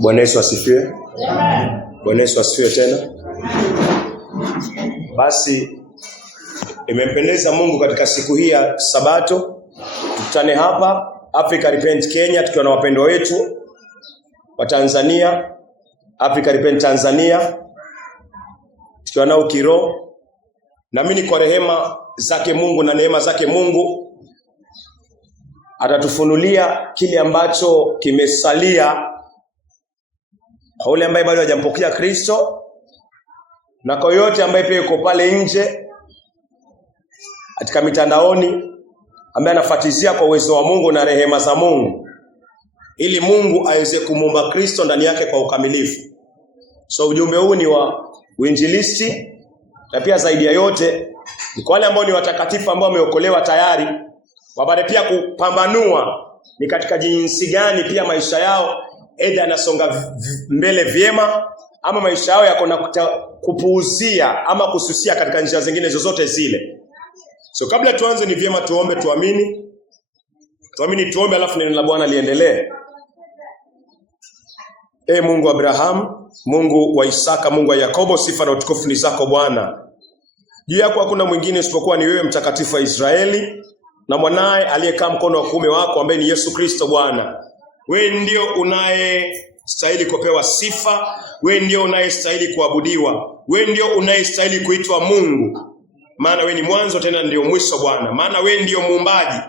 Bwana Yesu asifiwe. Bwana Yesu asifiwe tena. Basi imempendeza Mungu katika siku hii ya Sabato tukutane hapa Africa Repent Kenya, tukiwa na wapendwa wetu wa Tanzania, Africa Repent Tanzania, tukiwa nao kiroho. Naamini kwa rehema zake Mungu na neema zake Mungu atatufunulia kile ambacho kimesalia kwa yule ambaye bado hajampokea Kristo, na kwa yote ambaye pia yuko pale nje katika mitandaoni, ambaye anafuatilia kwa uwezo wa Mungu na rehema za Mungu, ili Mungu aweze kumuumba Kristo ndani yake kwa ukamilifu. So ujumbe huu ni wa uinjilisti, na pia zaidi ya yote ni kwa wale ambao ni watakatifu ambao wameokolewa tayari, wapate pia kupambanua ni katika jinsi gani pia maisha yao aidha yanasonga mbele vyema, ama maisha yao yako na kupuuzia ama kususia katika njia zingine zozote zile. So kabla tuanze, ni vyema tuombe, tuombe alafu neno la Bwana liendelee. Mungu wa Abraham, Mungu wa Isaka, Mungu wa Yakobo, sifa na utukufu ni zako Bwana. Juu yako hakuna mwingine isipokuwa ni wewe, mtakatifu wa Israeli, na mwanae aliyekaa mkono wa kuume wako ambaye ni Yesu Kristo Bwana. Wewe ndio unayestahili kupewa sifa, wewe ndio unayestahili kuabudiwa, wewe ndio unayestahili kuitwa Mungu. Maana wewe ni mwanzo tena ndio mwisho Bwana. Maana wewe ndio muumbaji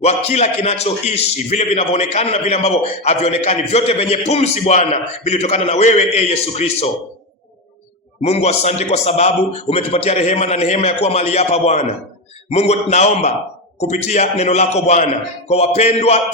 wa kila kinachoishi, vile vinavyoonekana na vile ambavyo havionekani, vyote venye pumzi Bwana vilitokana na wewe Yesu Kristo. Mungu, asante kwa sababu umetupatia rehema na neema ya kuwa mahali hapa Bwana. Mungu, naomba kupitia neno lako Bwana, kwa wapendwa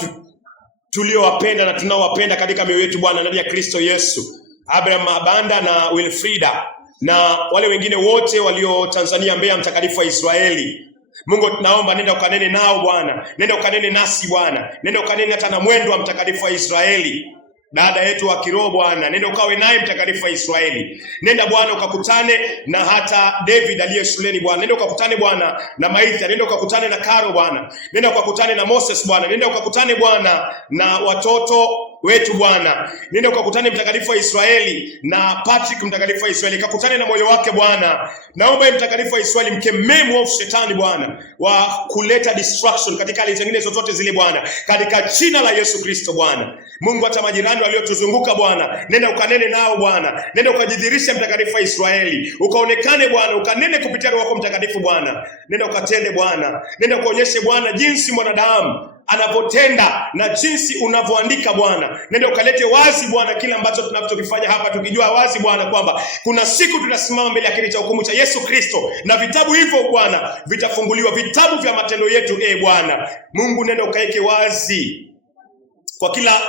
tuliowapenda na tunaowapenda katika mioyo yetu Bwana, ndani ya Kristo Yesu, Abraham Mabanda na Wilfrida na wale wengine wote walio Tanzania, Mbeya, mtakatifu wa Israeli. Mungu, naomba nenda ukanene nao Bwana, nenda ukanene nasi Bwana, nenda ukanene hata na mwendo wa mtakatifu wa Israeli, dada yetu wa kiroho Bwana, nenda ukawe naye mtakatifu wa Israeli. Nenda Bwana ukakutane na hata David aliye shuleni Bwana, nenda ukakutane Bwana na Maitha, nenda ukakutane na Karo Bwana, nenda ukakutane na Moses Bwana, nenda ukakutane Bwana na watoto wetu Bwana, nenda ukakutane mtakatifu wa Israeli na Patrick mtakatifu wa Israeli, kakutane na moyo wake Bwana. Naomba mtakatifu wa Israeli mkemee mwovu shetani Bwana wa kuleta distraction katika hali zingine zozote zile Bwana, katika jina la Yesu Kristo Bwana. Mungu, hata majirani waliotuzunguka Bwana, nenda ukanene nao Bwana, nenda ukajidhihirisha mtakatifu wa Israeli, ukaonekane Bwana, ukanene kupitia Roho wako Mtakatifu Bwana. Nenda ukatende Bwana, nenda ukaonyeshe Bwana jinsi mwanadamu anapotenda na jinsi unavyoandika Bwana. Nenda ukalete wazi Bwana kila ambacho tunachokifanya hapa, tukijua wazi Bwana kwamba kuna siku tunasimama mbele ya kiti cha hukumu cha Yesu Kristo, na vitabu hivyo Bwana vitafunguliwa, vitabu vya matendo yetu Bwana. Mungu, nenda ukaeke wazi kwa kila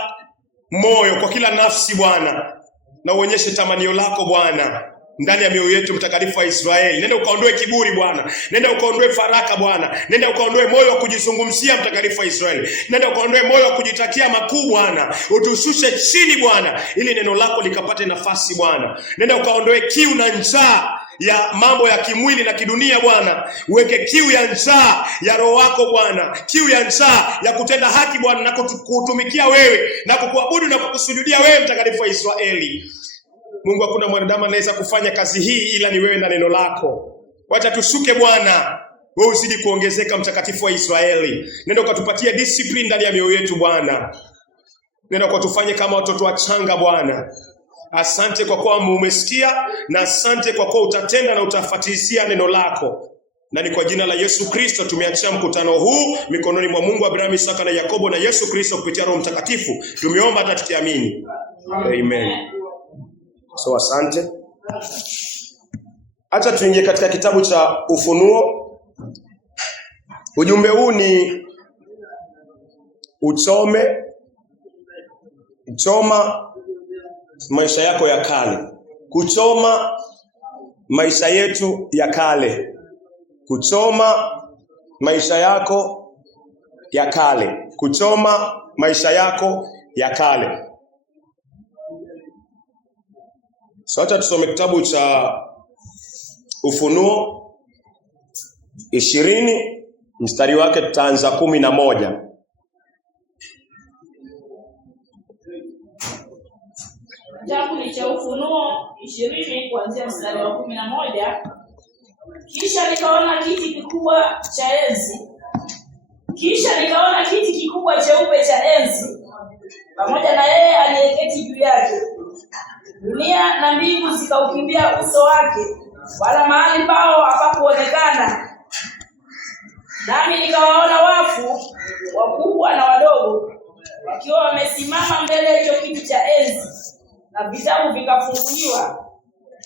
moyo, kwa kila nafsi Bwana, na uonyeshe tamanio lako Bwana ndani ya mioyo yetu, mtakatifu wa Israeli. Nenda ukaondoe kiburi Bwana, nenda ukaondoe faraka Bwana, nenda ukaondoe moyo wa kujizungumzia mtakatifu wa Israeli, nenda ukaondoe moyo wa kujitakia makuu Bwana, utushushe chini Bwana, ili neno lako likapate nafasi Bwana. Nenda ukaondoe kiu na njaa ya mambo ya kimwili na kidunia Bwana, uweke kiu ya njaa ya Roho wako Bwana, kiu ya njaa ya kutenda haki Bwana, na kutumikia wewe na kukuabudu na kukusujudia wewe, mtakatifu wa Israeli. Mungu, hakuna mwanadamu anaweza kufanya kazi hii ila ni wewe na neno lako. Wacha tushuke Bwana, wewe uzidi kuongezeka, mtakatifu wa Israeli. Nenda ukatupatie discipline ndani ya mioyo yetu Bwana, nenda ukatufanye kama watoto wachanga Bwana. Asante kwa kuwa umesikia, na asante kwa kuwa utatenda na utafuatilia neno lako. Na ni kwa jina la Yesu Kristo tumeachia mkutano huu mikononi mwa Mungu Abraham, Isaka na Yakobo na Yesu Kristo kupitia Roho Mtakatifu. Tumeomba na tukiamini. Amen. So asante. Acha tuingie katika kitabu cha Ufunuo. Ujumbe huu ni choma maisha yako ya kale. Kuchoma maisha yetu ya kale. Kuchoma maisha yako ya kale. Kuchoma maisha yako ya kale. So acha tusome kitabu cha Ufunuo 20 mstari wake tutaanza 11. Kitabu ni cha Ufunuo 20 kuanzia mstari wa 11. Kisha nikaona kiti kikubwa cha enzi. Kisha nikaona kiti kikubwa cheupe cha enzi pamoja na yeye aliyeketi juu yake. Dunia na mbingu zikaukimbia uso wake, wala mahali pao hapakuonekana. Nami nikawaona wafu wakubwa na wadogo wakiwa wamesimama mbele ya hicho kiti cha enzi, na vitabu vikafunguliwa.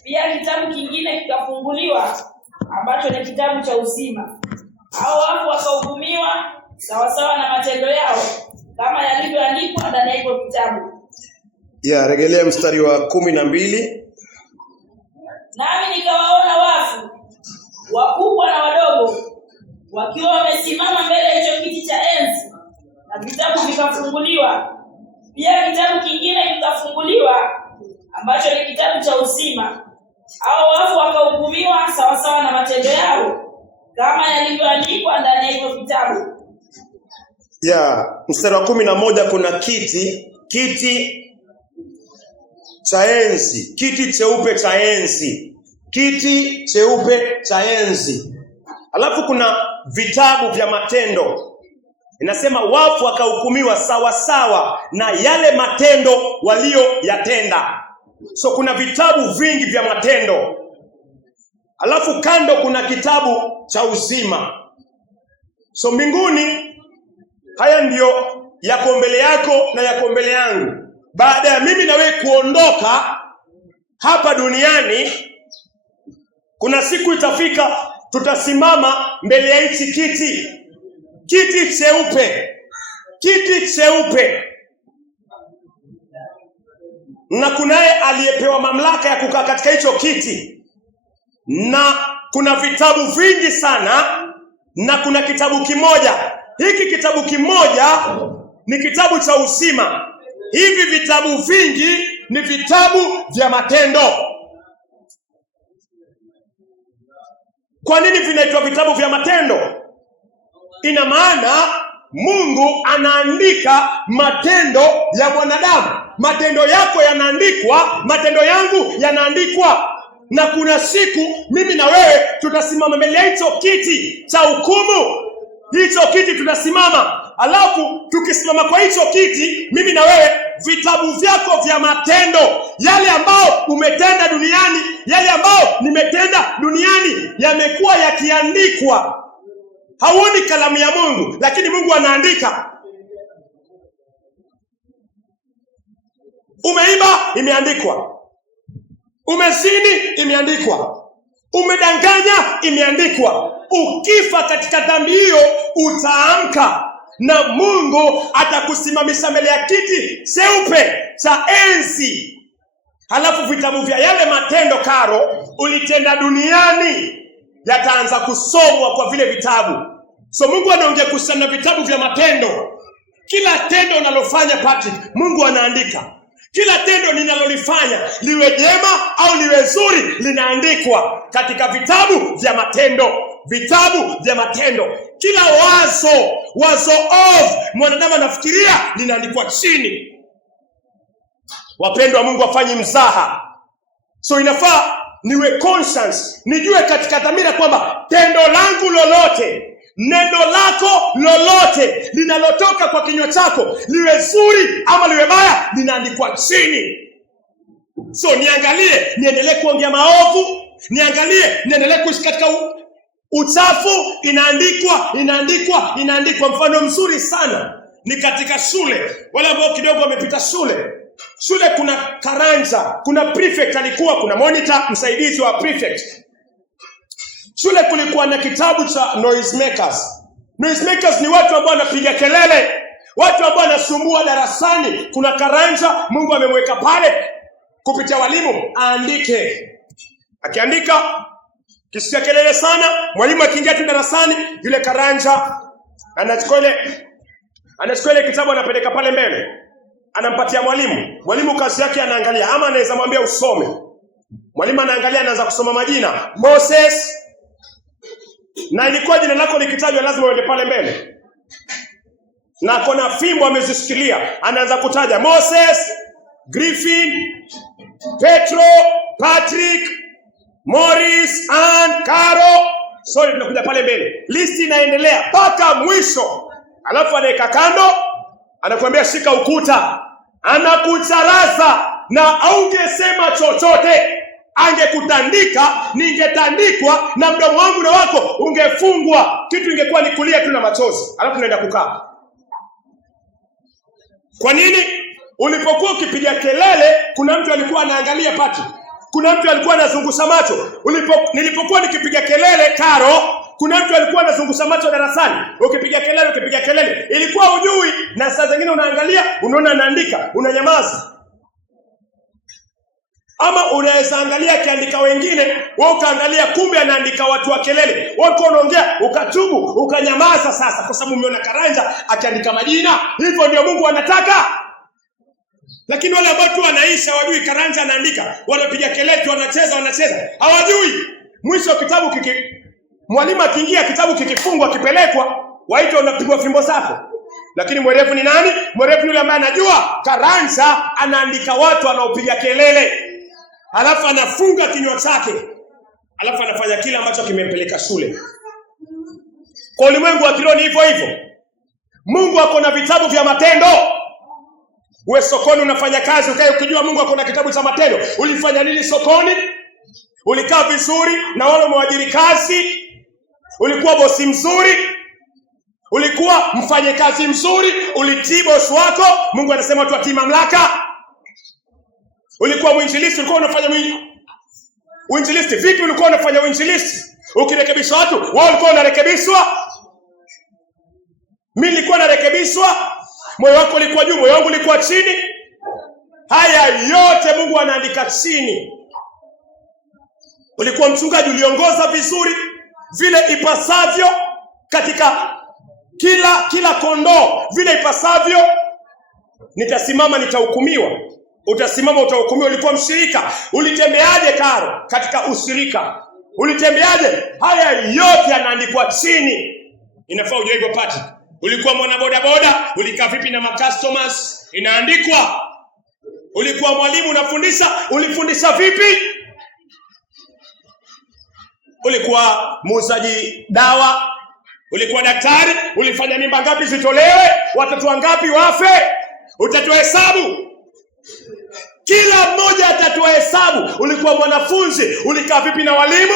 Pia kitabu kingine kikafunguliwa ambacho ni kitabu cha uzima. Hao wafu wakahukumiwa sawasawa na matendo yao kama yalivyoandikwa ndani ya hivyo vitabu. Rejelea mstari wa 12. Nami nikawaona wafu wakubwa na wadogo wakiwa wamesimama mbele ya hicho kiti cha enzi, na vitabu vikafunguliwa. Pia kitabu kingine kikafunguliwa ambacho ni kitabu cha uzima. Hao wafu wakahukumiwa sawasawa na matendo yao kama yalivyoandikwa ndani ya hivyo vitabu. Mstari wa 11 kuna kiti cha enzi, kiti cheupe cha enzi, kiti cheupe cha enzi. Alafu kuna vitabu vya matendo. Inasema wafu wakahukumiwa sawa sawa na yale matendo walioyatenda. So kuna vitabu vingi vya matendo. Alafu kando kuna kitabu cha uzima. So mbinguni, haya ndio yako mbele yako na yako mbele yangu. Baada ya mimi na wewe kuondoka hapa duniani, kuna siku itafika tutasimama mbele ya hichi kiti cheupe, na kunaye aliyepewa mamlaka ya kukaa katika hicho kiti. Na kuna vitabu vingi sana, na kuna kitabu kimoja. Hiki kitabu kimoja ni kitabu cha uzima. Hivi vitabu vingi ni vitabu vya matendo. Kwa nini vinaitwa vitabu vya matendo? Ina maana Mungu anaandika matendo ya mwanadamu. Matendo yako yanaandikwa, matendo yangu yanaandikwa. Na kuna siku mimi na wewe tutasimama mbele ya hicho kiti cha hukumu. Hicho kiti tutasimama. Alafu tukisimama kwa hicho kiti, mimi na wewe, vitabu vyako vya matendo, yale ambao umetenda duniani, yale ambao nimetenda duniani, yamekuwa yakiandikwa. Hauoni kalamu ya Mungu, lakini Mungu anaandika. Umeiba, imeandikwa. Umezini, imeandikwa. Umedanganya, imeandikwa. Ukifa katika dhambi hiyo, utaamka na Mungu atakusimamisha mbele ya kiti cheupe cha enzi. Halafu vitabu vya yale matendo karo ulitenda duniani yataanza kusomwa kwa vile vitabu. So Mungu anaongea kuhusiana na vitabu vya matendo. Kila tendo unalofanya Patrick, Mungu anaandika. Kila tendo ninalolifanya, liwe jema au liwe zuri, linaandikwa katika vitabu vya matendo. Vitabu vya matendo. Kila wazo of mwanadamu anafikiria linaandikwa chini. Wapendwa, Mungu afanyi mzaha. So inafaa niwe conscious, nijue katika dhamira kwamba tendo langu lolote, neno lako lolote linalotoka kwa kinywa chako, liwe zuri ama liwe baya, linaandikwa chini. So niangalie niendelee kuongea maovu, niangalie niendelee kuishi katika uchafu, inaandikwa. Mfano mzuri sana ni katika shule. Wale ambao kidogo wamepita shule kuna karanja, kuna prefect alikuwa, kuna monitor, msaidizi wa prefect. Shule kulikuwa na kitabu cha noise makers. Noise makers ni watu ambao wanapiga kelele, watu ambao wanasumbua darasani. Kuna karanja Mungu amemweka pale kupitia walimu aandike. Akiandika kisikia kelele sana, mwalimu akiingia tu darasani, yule karanja anachukua ile kitabu anapeleka pale mbele, anampatia mwalimu. Mwalimu kazi yake anaangalia, ama anaweza mwambia usome. Mwalimu anaangalia, anaanza kusoma majina. Moses, na ilikuwa jina lako likitajwa lazima uende pale mbele. Na kona fimbo amezishikilia, anaanza kutaja Moses, Griffin, Petro, Patrick, Morris, Ann, Caro. Sorry, tunakuja pale mbele. Listi inaendelea mpaka mwisho. Alafu anaweka kando, anakuambia shika ukuta. Anakucharaza na aungesema chochote. Angekutandika, ningetandikwa na mdomo wangu na wako ungefungwa. Kitu ingekuwa ni kulia tu na machozi. Alafu naenda kukaa. Kwa nini? Ulipokuwa ukipiga kelele, kuna mtu alikuwa anaangalia Patrick. Kuna mtu alikuwa anazungusha macho. Nilipokuwa nikipiga kelele Karo, kuna mtu alikuwa anazungusha macho darasani. Ukipiga kelele. Ilikuwa hujui, na saa zingine unaangalia, unaona anaandika, unanyamaza. Ama unaweza angalia akiandika wengine, wewe ukaangalia kumbe anaandika watu wa kelele. Wewe uko unaongea, ukatubu, ukanyamaza sasa kwa sababu umeona Karanja akiandika majina. Hivyo ndio Mungu anataka. Lakini wale ambao tu wanaishi hawajui Karanja anaandika, wanapiga kelele, wanacheza. Hawajui. Mwisho kitabu mwalimu akiingia kitabu kikifungwa kipelekwa, waite unapigwa fimbo zako. Lakini mwerevu ni nani? Mwerevu yule ambaye anajua Karanja anaandika watu wanaopiga kelele. Alafu anafunga kinywa chake. Alafu anafanya kile ambacho kimempeleka shule. Kwa ulimwengu wa kiroho hivyo hivyo. Mungu ako na vitabu vya matendo. Wewe sokoni unafanya kazi, ukae ukijua Mungu ako na kitabu cha matendo. Ulifanya nini sokoni? Ulikaa vizuri na wale mwajiri kazi? Ulikuwa bosi mzuri? Ulikuwa mfanyakazi mzuri? Ulitii bosi wako? Mungu anasema tuatii mamlaka. Ulikuwa mwinjilisti, ulikuwa unafanya uinjilisti. Vipi ulikuwa unafanya uinjilisti? Ukirekebisha watu, wao ulikuwa unarekebishwa? Mimi nilikuwa narekebishwa? Moyo wako ulikuwa juu, moyo wangu ulikuwa chini? Haya yote Mungu anaandika chini. Ulikuwa mchungaji, uliongoza vizuri vile ipasavyo katika kila kondoo vile ipasavyo. Nitasimama nitahukumiwa. Utasimama utahukumiwa. Ulikuwa mshirika, ulitembeaje Karo katika ushirika? Ulitembeaje? Haya yote yanaandikwa chini. Inafaa ujue hivyo Patrick. Ulikuwa mwana bodaboda, ulikaa vipi na customers? Inaandikwa. Ulikuwa mwalimu unafundisha, ulifundisha vipi? Ulikuwa muuzaji dawa, ulikuwa daktari, ulifanya mimba ngapi zitolewe, watoto wangapi wafe? Utatoa hesabu. Kila mmoja atatoa hesabu. Ulikuwa mwanafunzi, ulikaa vipi na walimu?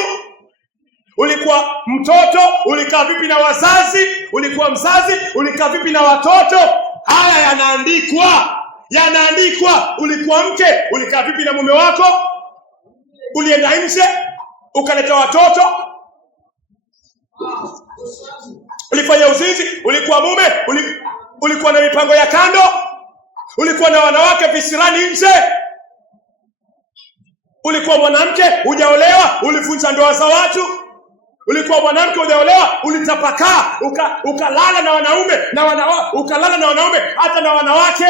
Ulikuwa mtoto, ulikaa vipi na wazazi? Ulikuwa mzazi, ulikaa vipi na watoto? Haya yanaandikwa. Ulikuwa mke, ulikaa vipi na mume wako? Ulienda nje ukaleta watoto? Ulifanya uzinzi? Ulikuwa mume? Ulikuwa na mipango ya kando? Ulikuwa na wanawake visirani nje? Ulikuwa mwanamke hujaolewa, ulivunja ndoa za watu? Ulikuwa mwanamke hujaolewa, ulitapakaa, ukalala na wanaume ukalala na wanaume hata na wanawake?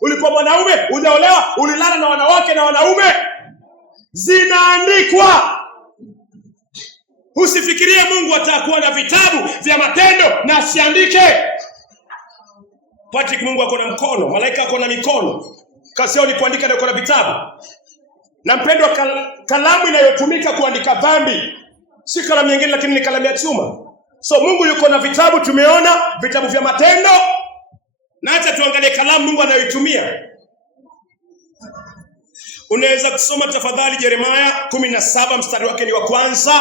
Ulikuwa mwanaume hujaolewa, ulilala na wanawake na wanaume? Zinaandikwa. Usifikirie Mungu atakuwa na vitabu vya matendo na asiandike. Patrick, Mungu ako na mkono, malaika ako na mikono. Kazi yao ni kuandika na kuna vitabu. Na mpendwa, kalamu inayotumika kuandika dhambi si kalamu nyingine, lakini ni kalamu ya chuma. So Mungu yuko na vitabu, tumeona vitabu vya matendo. Na acha tuangalie kalamu Mungu anayoitumia. Unaweza kusoma tafadhali Yeremia 17 mstari wake ni wa kwanza.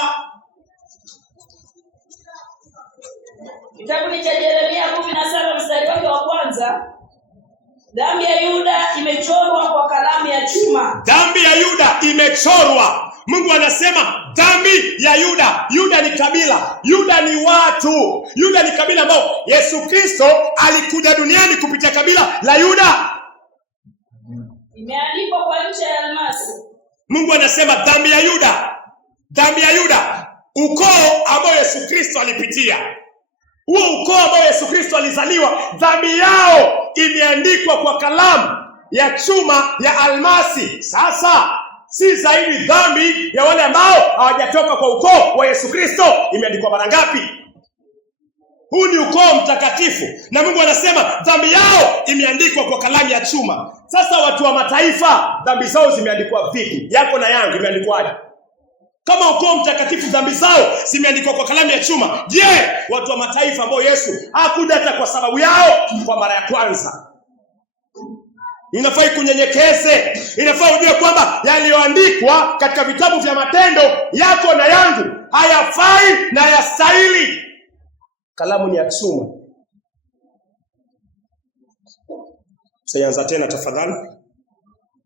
Kitabu cha Yeremia 17 mstari wake wa kwanza. Dhambi ya Yuda imechorwa kwa kalamu ya chuma. Dhambi ya Yuda imechorwa. Mungu anasema dhambi ya Yuda. Yuda ni kabila. Yuda ni watu. Yuda ni kabila ambao Yesu Kristo alikuja duniani kupitia kabila la Yuda. Imeandikwa kwa ncha ya almasi. Mungu anasema dhambi ya Yuda. Dhambi ya Yuda. Ukoo ambao Yesu Kristo alipitia. Huo ukoo ambao Yesu Kristo alizaliwa, dhambi yao imeandikwa kwa kalamu ya chuma ya almasi. Sasa si zaidi dhambi ya wale ambao hawajatoka kwa ukoo wa Yesu Kristo imeandikwa mara ngapi? Huu ni ukoo mtakatifu, na Mungu anasema dhambi yao imeandikwa kwa kalamu ya chuma. Sasa watu wa mataifa, dhambi zao zimeandikwa vipi? Yako na yangu imeandikwaje? Kama ukoo mtakatifu dhambi zao zimeandikwa kwa kalamu ya chuma, je, watu wa mataifa ambao Yesu hakuja hata kwa sababu yao kwa mara ya kwanza? Inafai kunyenyekeze, inafai ujue kwamba yaliyoandikwa katika vitabu vya matendo yako na yangu hayafai na hayastahili. Kalamu ni ya chuma. Sayanza tena tafadhali.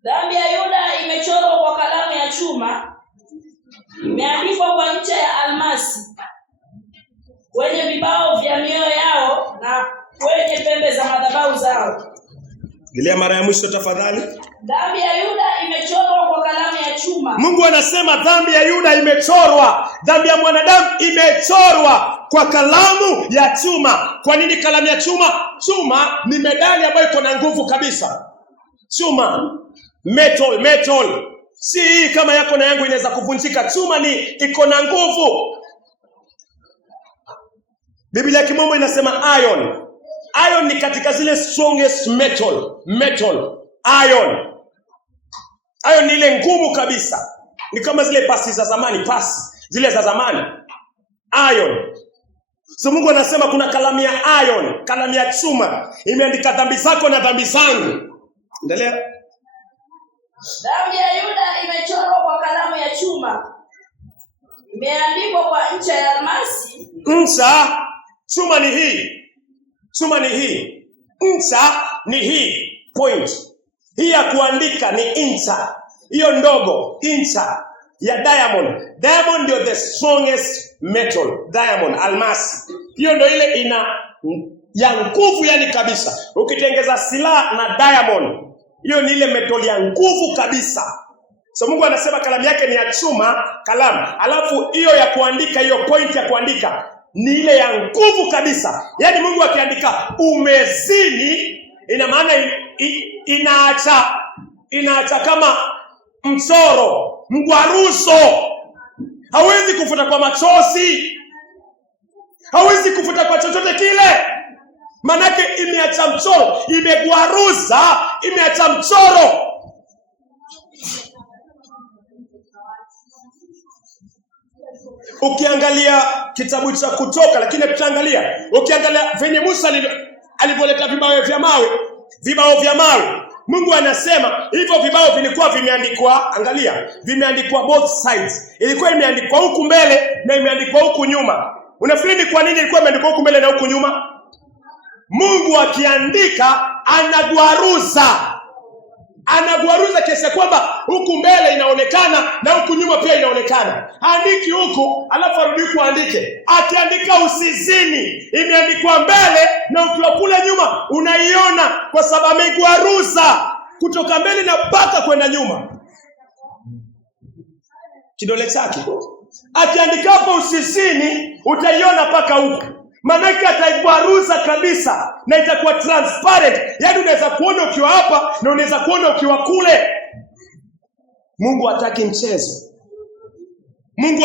Dhambi ya Yuda imechorwa kwa kalamu ya chuma, imeandikwa kwa ncha ya almasi kwenye vibao vya mioyo yao na kwenye pembe za madhabahu zao. Gilia mara ya mwisho tafadhali. Dhambi ya Yuda imechorwa kwa kalamu ya chuma. Mungu anasema dhambi ya Yuda imechorwa. Dhambi ya mwanadamu imechorwa kwa kalamu ya chuma. Kwa nini kalamu ya chuma? Chuma ni medali ambayo iko na nguvu kabisa. Chuma, metal. Si hii kama yako na yangu inaweza kuvunjika. Chuma ni iko na nguvu. Biblia ya Kimombo inasema iron. Iron ni katika zile strongest metal. Iron ni ile ngumu kabisa. Ni kama zile pasi za zamani, zile za zamani. Iron. So Mungu anasema kuna kalamu ya iron, kalamu ya chuma, imeandika dhambi zako na dhambi zangu. Endelea. Dhambi ya Yuda imechorwa kwa kalamu ya chuma, imeandikwa kwa ncha ya almasi. Chuma ni hii. Ncha ni hii point. Hii ya kuandika ni incha. Hiyo ndogo, incha ya diamond. Diamond ndio the strongest metal. Diamond, almasi. Hiyo ndio ile ina ya nguvu yani kabisa. Ukitengeza silaha na diamond, hiyo ni ile metal ya nguvu kabisa. So Mungu anasema kalamu yake ni ya chuma, kalamu. Alafu hiyo ya kuandika, hiyo point ya kuandika ni ile ya nguvu kabisa. Yaani Mungu akiandika umezini, ina maana inaacha kama mchoro, mgwaruzo. Hawezi kufuta kwa machozi. Hawezi kufuta kwa chochote kile. Manake imeacha mchoro, imegwaruza, imeacha mchoro. Ukiangalia kitabu cha Kutoka, lakini ukiangalia venye Musa alivyoleta vibao vya mawe, Mungu anasema hivyo vibao vilikuwa vimeandikwa, vimeandikwa both sides. Ilikuwa imeandikwa huku mbele na imeandikwa huku nyuma. Unafikiri ni kwa nini ilikuwa imeandikwa huku mbele na huku nyuma? Mungu akiandika anagwaruza kiasi kwamba huku mbele inaonekana na huku nyuma pia inaonekana. Andiki huku alafu arudi kuandike. Akiandika usizini, imeandikwa mbele na ukiwa kule nyuma unaiona, kwa sababu amegwaruza kutoka mbele na mpaka kwenda nyuma kidole chake. Akiandika hapo usizini, utaiona mpaka huku. Manake ataigwaruza kabisa na itakuwa transparent. Yaani unaweza kuona ukiwa hapa na unaweza kuona ukiwa kule. Mungu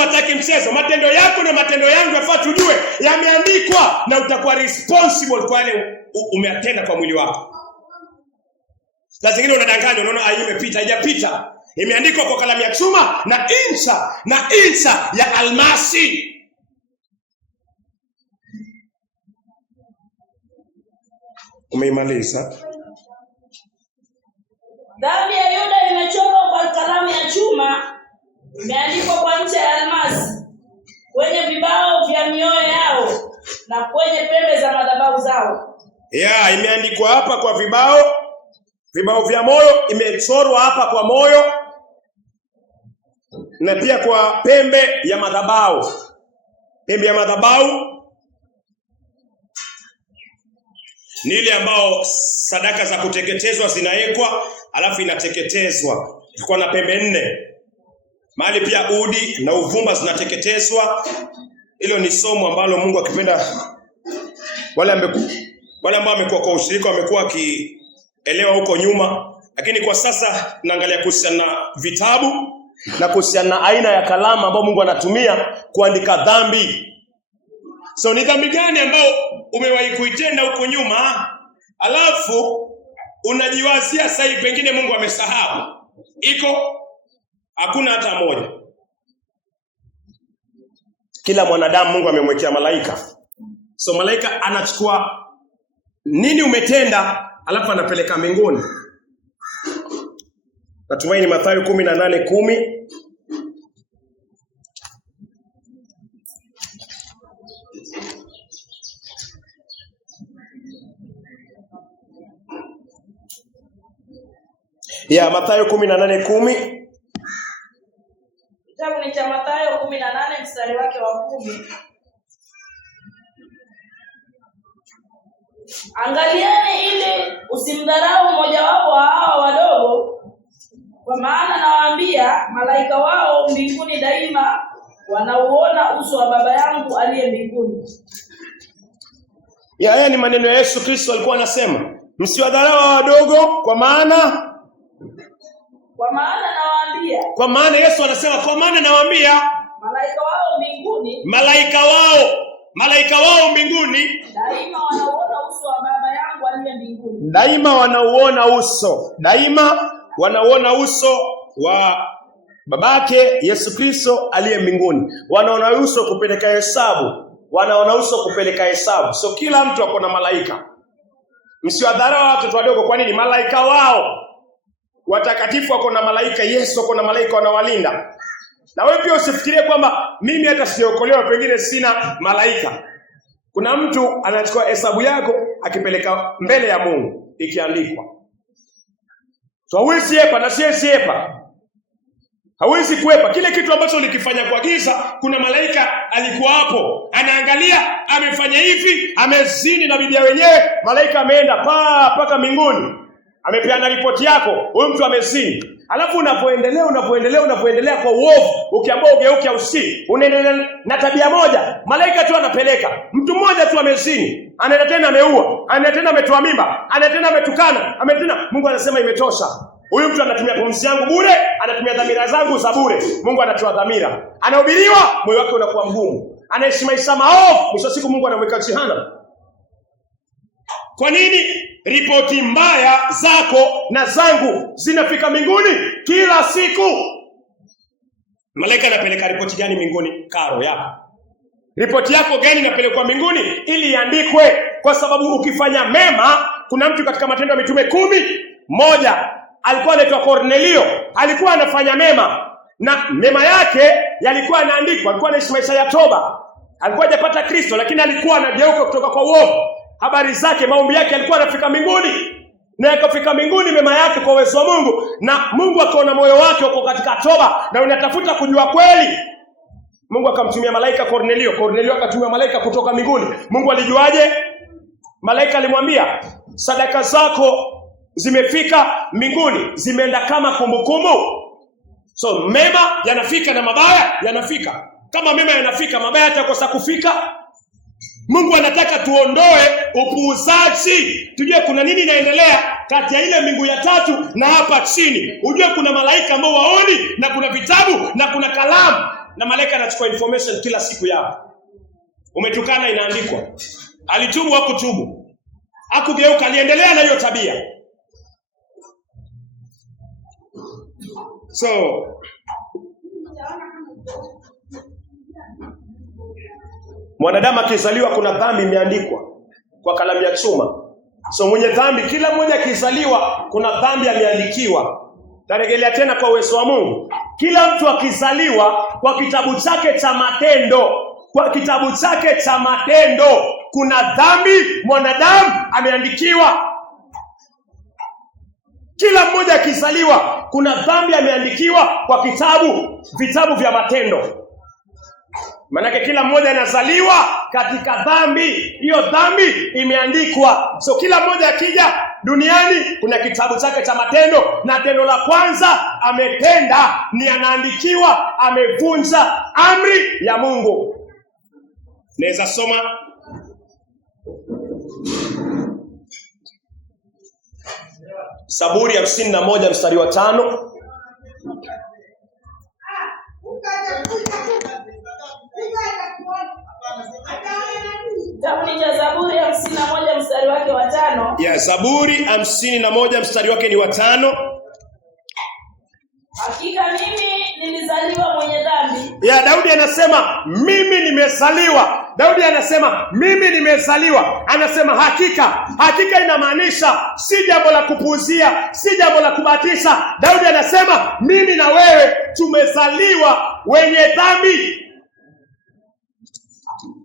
hataki mchezo. Matendo yako na matendo yangu yafaa tujue yameandikwa, na utakuwa responsible kwa yale umeatenda kwa mwili wako. Saa zingine unadanganya, unaona imepita, haijapita. Imeandikwa kwa kalamu ya chuma na incha ya almasi. Umeimaliza? Dhambi ya Yuda imechorwa kwa kalamu ya chuma, imeandikwa kwa ncha ya almasi kwenye vibao vya mioyo yao na kwenye pembe za madhabahu zao. Imeandikwa hapa kwa vibao vya moyo, imechorwa hapa kwa moyo na pia kwa pembe ya madhabahu. Pembe ya madhabahu ni ile ambao sadaka za kuteketezwa zinawekwa, alafu inateketezwa. Ilikuwa na pembe 4. Mahali pia udi na uvumba zinateketezwa. Hilo ni somo ambalo Mungu akipenda wale ambao wamekuwa kwa ushirika wamekuwa wakielewa huko nyuma. Lakini kwa sasa naangalia kuhusiana na vitabu na kuhusiana na aina ya kalamu ambayo Mungu anatumia kuandika dhambi. So ni dhambi gani ambayo umewahi kuitenda huko nyuma, alafu unajiwazia sasa pengine Mungu amesahau? Iko? Hakuna hata moja. Kila mwanadamu Mungu amemwekea malaika. So malaika anachukua nini umetenda, alafu anapeleka mbinguni. Natumaini Mathayo 18:10. Mathayo 18:10. Kitabu ni cha Mathayo 18 mstari wake wa 10. Angalieni ili usimdharau mmoja wapo wa hawa wadogo, kwa maana nawaambia malaika wao mbinguni daima wanauona uso wa Baba yangu aliye mbinguni. Haya ni maneno ya Yesu Kristo alikuwa anasema, msiwadharau wadogo, kwa maana nawaambia. Kwa maana Yesu anasema kwa maana nawaambia malaika wao mbinguni daima wanauona uso wa Baba yangu aliye mbinguni. Daima wanauona uso wa babake Yesu Kristo aliye mbinguni. Wanaona uso kupeleka hesabu. So kila mtu ako na malaika. Msiwadharau watoto wadogo. Kwa nini? Malaika wao watakatifu wako na malaika. Yesu wako na malaika wanawalinda. Na wewe pia usifikirie kwamba mimi hata siokolewa pengine sina malaika. Kuna mtu anachukua hesabu yako akipeleka mbele ya Mungu ikiandikwa. So hawezi epa na siwezi epa. Hawezi kuepa kile kitu ambacho ulikifanya kwa giza. Kuna malaika alikuwa hapo anaangalia, amefanya hivi, amezini na bibi wenyewe, malaika ameenda mpaka mbinguni, amepeana ripoti yako, huyu mtu amezini. Alafu unapoendelea kwa uovu, ukiambiwa ugeuke usi, unaendelea na tabia moja, malaika tu anapeleka. Mtu mmoja tu amezini, anaenda tena ameua, anaenda tena ametoa mimba, anaenda tena ametukana, anaenda. Mungu anasema imetosha. Huyu mtu anatumia pumzi yangu bure, anatumia dhamira zangu za bure. Mungu anatoa dhamira. Anahubiriwa, moyo wake unakuwa mgumu. Anaishi maisha maovu, mwisho siku Mungu anamweka jehanamu. Kwa nini? Ripoti mbaya zako na zangu zinafika mbinguni kila siku. Malaika anapeleka ripoti gani mbinguni? Karo yako. Ripoti yako gani inapelekwa mbinguni? Ili iandikwe. Kwa sababu ukifanya mema, kuna mtu katika Matendo ya Mitume 10:1 alikuwa anaitwa Kornelio, alikuwa anafanya mema na mema yake yalikuwa yanaandikwa. Alikuwa anaishi maisha ya toba, alikuwa hajapata Kristo, lakini alikuwa anageuka kutoka kwa uovu. Habari zake, maombi yake alikuwa anafika mbinguni, na yakafika mbinguni mema yake kwa uwezo wa Mungu, na Mungu akaona moyo wake uko katika toba na unatafuta kujua kweli. Mungu akamtumia malaika Kornelio akatumia malaika kutoka mbinguni. Mungu alijuaje? Malaika alimwambia, sadaka zako zimefika mbinguni, zimeenda kama kumbukumbu. So mema yanafika na mabaya yanafika. Kama mema yanafika, mabaya yatakosa kufika. Mungu anataka tuondoe upuuzaji. Tujue kuna nini inaendelea kati ya ile mbingu ya tatu na hapa chini. Ujue kuna malaika ambao waoni, na kuna vitabu na kuna kalamu, na malaika anachukua information kila siku yao. Umetukana, inaandikwa. Alitubu hakutubu, hakugeuka, aliendelea na hiyo tabia. So mwanadamu akizaliwa kuna dhambi imeandikwa kwa kalamu ya chuma. So mwenye dhambi, kila mmoja akizaliwa kuna dhambi ameandikiwa. Tarejelea tena kwa uwezo wa Mungu. Kila mtu akizaliwa kwa kitabu chake cha matendo, kuna dhambi mwanadamu ameandikiwa. Kila mmoja akizaliwa kuna dhambi ameandikiwa kwa vitabu vya matendo. Manake kila mmoja anazaliwa katika dhambi. Hiyo dhambi imeandikwa. So kila mmoja akija duniani kuna kitabu chake cha matendo, na tendo la kwanza ametenda ni anaandikiwa amevunja amri ya Mungu. Naweza soma Zaburi 51 mstari wa 5. Kitabu ni cha Zaburi 51 mstari wake wa 5. Ya Zaburi 51 mstari wake ni wa 5. Hakika mimi nilizaliwa mwenye dhambi. Ya Daudi anasema mimi nimezaliwa. Daudi anasema mimi nimezaliwa. Anasema hakika. Hakika inamaanisha si jambo la kupuuzia, si jambo la kubahatisha. Daudi anasema mimi na wewe tumezaliwa wenye dhambi.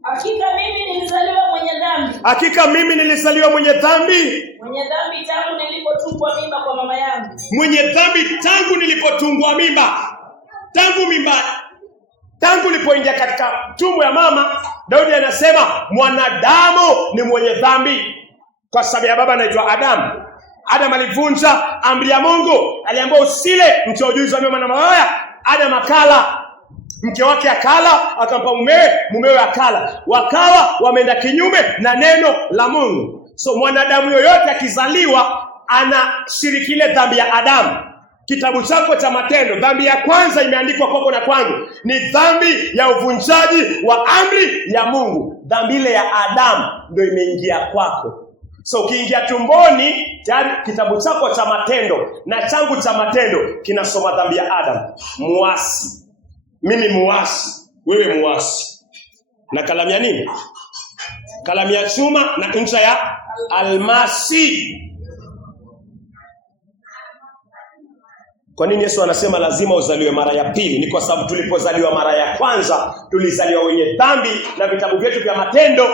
Hakika mimi nilizaliwa mwenye dhambi. Hakika mimi nilizaliwa mwenye dhambi. Mwenye dhambi tangu nilipotungwa mimba kwa mama yangu. Mwenye dhambi tangu nilipotungwa mimba. Tangu nilipoingia katika tumbo ya mama, Daudi anasema mwanadamu ni mwenye dhambi. Kwa sababu ya baba anaitwa Adamu. Adam alivunja amri ya Mungu. Aliambiwa usile mti wa ujuzi wa mema na mabaya. Adam akala. Mke wake akala, akampa mumewe akala. Wakawa wameenda kinyume na neno la Mungu. So mwanadamu yoyote akizaliwa anashiriki ile dhambi ya Adamu. Kitabu chako cha Matendo, dhambi ya kwanza imeandikwa kwako na kwangu ni dhambi ya uvunjaji wa amri ya Mungu. Dhambi ile ya Adamu ndio imeingia kwako. So ukiingia tumboni, tayari kitabu chako cha Matendo na changu cha Matendo kinasoma dhambi ya Adamu. Muasi. Mimi muasi, wewe muasi. Na kalamu ya nini? Kalamu ya chuma na ncha ya almasi. Kwa nini Yesu anasema lazima uzaliwe mara ya pili? Ni kwa sababu tulipozaliwa mara ya kwanza tulizaliwa wenye dhambi, na vitabu vyetu vya Matendo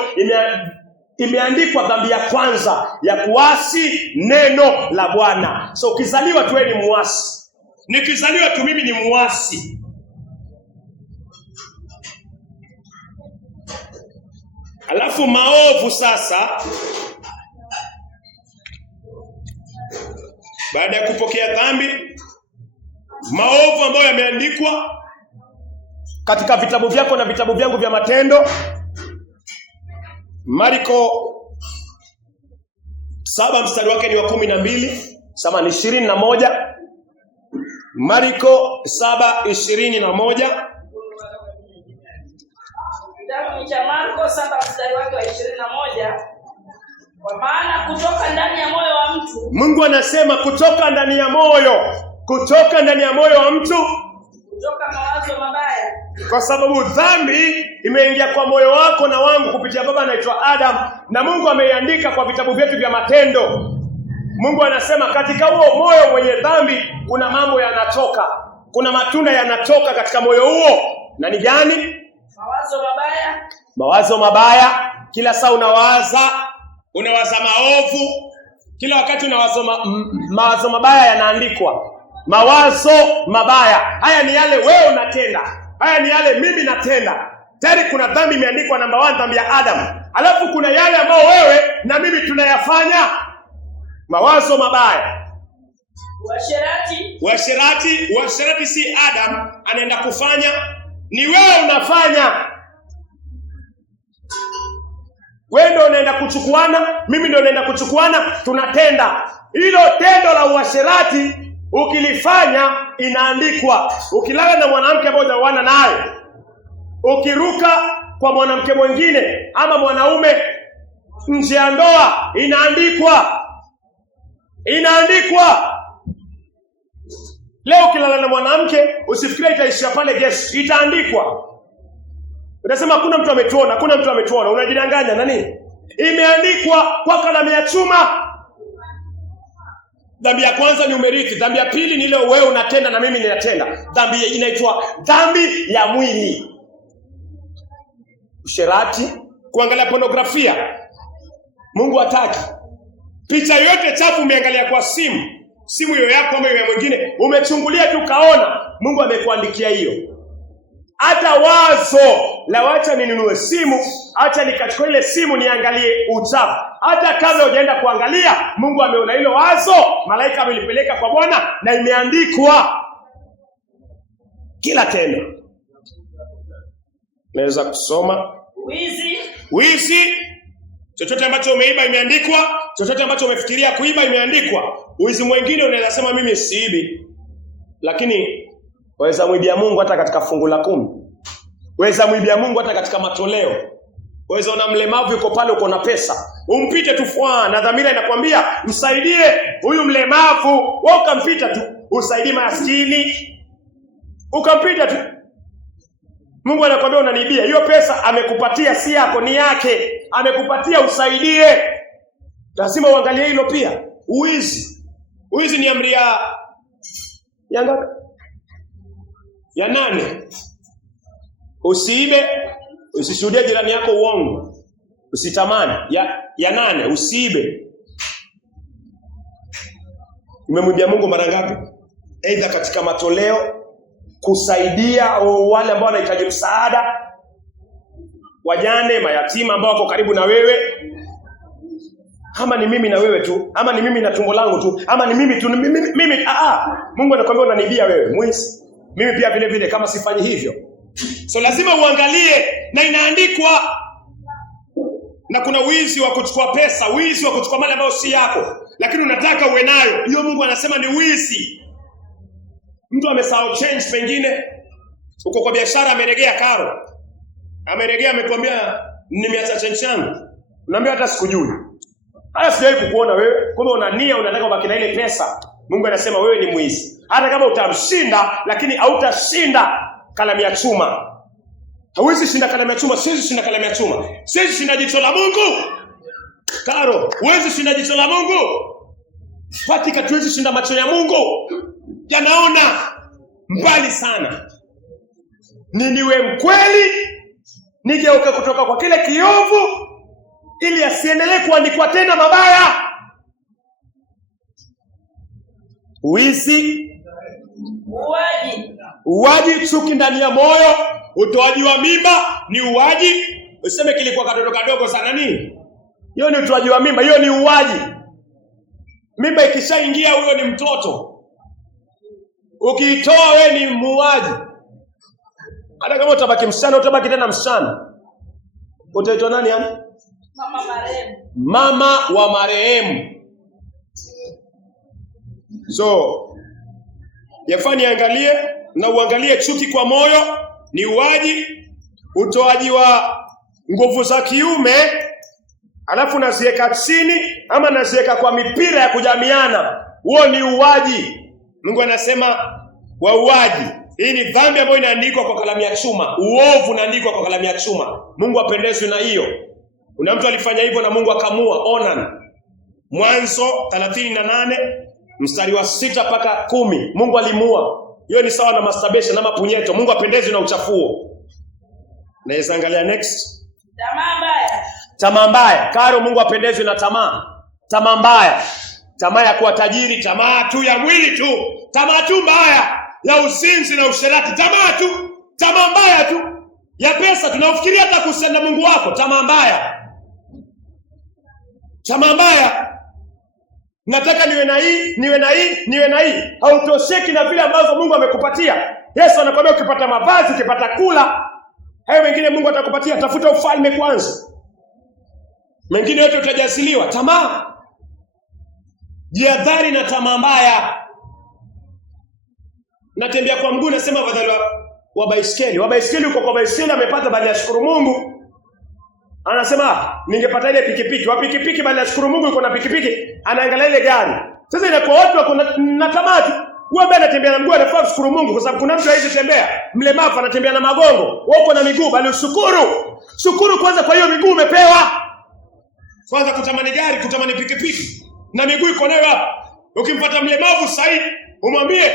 imeandikwa dhambi ya kwanza ya kuasi neno la Bwana. So ukizaliwa tu wewe ni muasi. Nikizaliwa tu mimi ni muasi. Alafu maovu sasa, baada ya kupokea dhambi, maovu ambayo yameandikwa katika vitabu vyako na vitabu vyangu vya Matendo. Marko 7 mstari wake ni wa 12, sama ni 21. Marko 7:21. Kitabu cha Marko 7 mstari wake wa 21. Kwa maana kutoka ndani ya moyo wa mtu, Mungu anasema kutoka ndani ya moyo wa mtu kutoka mawazo mabaya. Kwa sababu dhambi imeingia kwa moyo wako na wangu kupitia baba anaitwa Adam, na Mungu ameiandika kwa vitabu vyetu vya Matendo. Mungu anasema katika huo moyo mwenye dhambi kuna mambo yanatoka. Kuna matunda yanatoka katika moyo huo. Na ni gani? Mawazo mabaya. Mawazo mabaya. Kila saa unawaza maovu. Kila wakati unawaza mawazo mabaya yanaandikwa. Mawazo mabaya. Haya ni yale wewe unatenda. Haya ni yale mimi natenda. Tayari kuna dhambi imeandikwa namba 1, dhambi ya Adam. Alafu kuna yale ambao wewe na mimi tunayafanya. Mawazo mabaya. Uasherati si Adam anaenda kufanya, ni wewe unafanya. Wewe ndio unaenda kuchukuana, mimi ndio naenda kuchukuana, tunatenda. Hilo tendo la uasherati ukilifanya inaandikwa. Ukilala na mwanamke ambaye hujaoana naye, ukiruka kwa mwanamke mwingine ama mwanaume nje ya ndoa, inaandikwa. Leo ukilala na mwanamke usifikirie itaishia pale guest, itaandikwa. Unasema hakuna mtu ametuona, unajidanganya nani? Imeandikwa kwa kalamu ya chuma. Dhambi ya kwanza ni umerithi, dhambi ya pili ni ile wewe unatenda na mimi ninatenda. Dhambi inaitwa dhambi ya mwili. Usherati, kuangalia pornografia. Mungu hataki. Picha yote chafu umeangalia kwa simu hiyo yako ama ya mwingine, umechungulia tu kaona, Mungu amekuandikia hiyo. Hata wazo la wacha ninunue simu, acha nikachukua ile simu niangalie uchafu, hata kabla hujaenda kuangalia, Mungu ameona hilo wazo, malaika amelipeleka kwa Bwana na imeandikwa. Kila tendo. Naweza kusoma wizi. Chochote ambacho umeiba imeandikwa. Chochote ambacho umefikiria kuiba imeandikwa. Wizi mwingine unaweza sema mimi siibi, lakini waweza mwibia Mungu hata katika fungu la 10. Waweza mwibia Mungu hata katika matoleo. Wewe una mlemavu yuko pale, uko na pesa, umpite tu fwa na dhamira inakwambia msaidie huyu mlemavu, wewe ukampita tu, usaidie maskini, ukampita tu. Mungu anakuambia unanibia. Hiyo pesa amekupatia si yako, ni yake. Amekupatia usaidie. Lazima uangalie hilo pia. Uizi ni amri ya ngapi? Ya 8. Usiibe, usishuhudie jirani yako uongo, usitamani. Ya 8, usiibe. Umemwibia Mungu mara ngapi? Aidha katika matoleo, kusaidia wale ambao wanahitaji msaada, wajane, mayatima ambao wako karibu na wewe. Ama ni mimi na wewe tu, ama ni mimi na tumbo langu tu, ama ni mimi tu, mimi. Mungu anakuambia unanibia wewe, mwizi. Mimi pia vile vile kama sifanyi hivyo. So lazima uangalie, na inaandikwa. Na kuna wizi wa kuchukua pesa, wizi wa kuchukua mali ambayo si yako, lakini unataka uwe nayo. Hiyo Mungu anasema ni wizi. Mtu amesahau change pengine. Uko kwa biashara, ameregea karo. Ameregea, amekwambia nimeacha change yangu. Unaambia hata sikujui. Haya, sijawahi kukuona wewe. Kumbe una nia, unataka ubaki na ile pesa. Mungu anasema wewe ni mwizi. Hata kama utamshinda, lakini hautashinda kalamu ya chuma. Hauwezi shinda kalamu ya chuma, siwezi shinda kalamu ya chuma. Siwezi shinda jicho la Mungu. Karo, huwezi shinda jicho la Mungu. Fatika, tuwezi shinda macho ya Mungu. Yanaona mbali sana. Niwe mkweli, nigeuke kutoka kwa kile kiovu, ili asiendelee kuandikwa tena mabaya. Wizi, uwaji, chuki ndani ya moyo, utoaji wa mimba ni uwaji. Useme kilikuwa katoto kadogo sana nini? Hiyo ni utoaji wa mimba, hiyo ni uwaji. Mimba ikishaingia huyo ni mtoto. Ukiitoa wewe ni muuaji. Hata kama utabaki msichana, utabaki tena msichana. Utaitwa nani yani? Mama marehemu. Mama wa marehemu. So, yafani angalie na uangalie chuki kwa moyo ni uwaji, utoaji wa nguvu za kiume, alafu naziweka chini ama naziweka kwa mipira ya kujamiana. Huo ni uwaji. Mungu anasema wauaji. Hii ni dhambi ambayo inaandikwa kwa kalamu ya chuma. Uovu unaandikwa kwa kalamu ya chuma. Mungu apendezwe na hiyo. Kuna mtu alifanya hivyo na Mungu akamua. Onan. Mwanzo 38 mstari wa 6 mpaka 10. Mungu alimua. Hiyo ni sawa na masturbation na mapunyeto. Mungu apendezwe na uchafuo. Naweza angalia next. Tamaa mbaya. Tamaa mbaya. Karo, Mungu apendezwe na tamaa. Tamaa mbaya. Tamaa ya kuwa tajiri, tamaa tu ya mwili tu, tamaa tu mbaya ya uzinzi na usherati, tamaa tu, tamaa mbaya tu ya pesa. Tunafikiria hata kusenda Mungu wako, tamaa mbaya. Tamaa mbaya. Nataka niwe na hii, niwe na hii, niwe na hii. Hautosheki na vile ambazo Mungu amekupatia. Yesu anakuambia ukipata mavazi, ukipata kula, hayo mengine Mungu atakupatia. Tafuta ufalme kwanza, mengine yote utajaziliwa. Tamaa. Jihadhari na tamaa mbaya. Natembea kwa mguu, nasema badala wa baiskeli. Wa baiskeli uko kwa baiskeli, amepata badala ya shukuru Mungu. Anasema ningepata ile pikipiki. Wa pikipiki badala ya shukuru Mungu yuko na pikipiki, anaangalia ile gari. Sasa inakuwa watu wako na tamaa tu. Wewe ambaye anatembea na mguu anafaa kushukuru Mungu, kwa sababu kuna mtu hawezi tembea. Mlemavu anatembea na magongo. Wewe uko na miguu, bali ushukuru. Shukuru kwanza kwa hiyo miguu umepewa. Kwanza kutamani gari, kutamani pikipiki. Na miguu iko nayo hapa. Ukimpata mlemavu sahihi, umwambie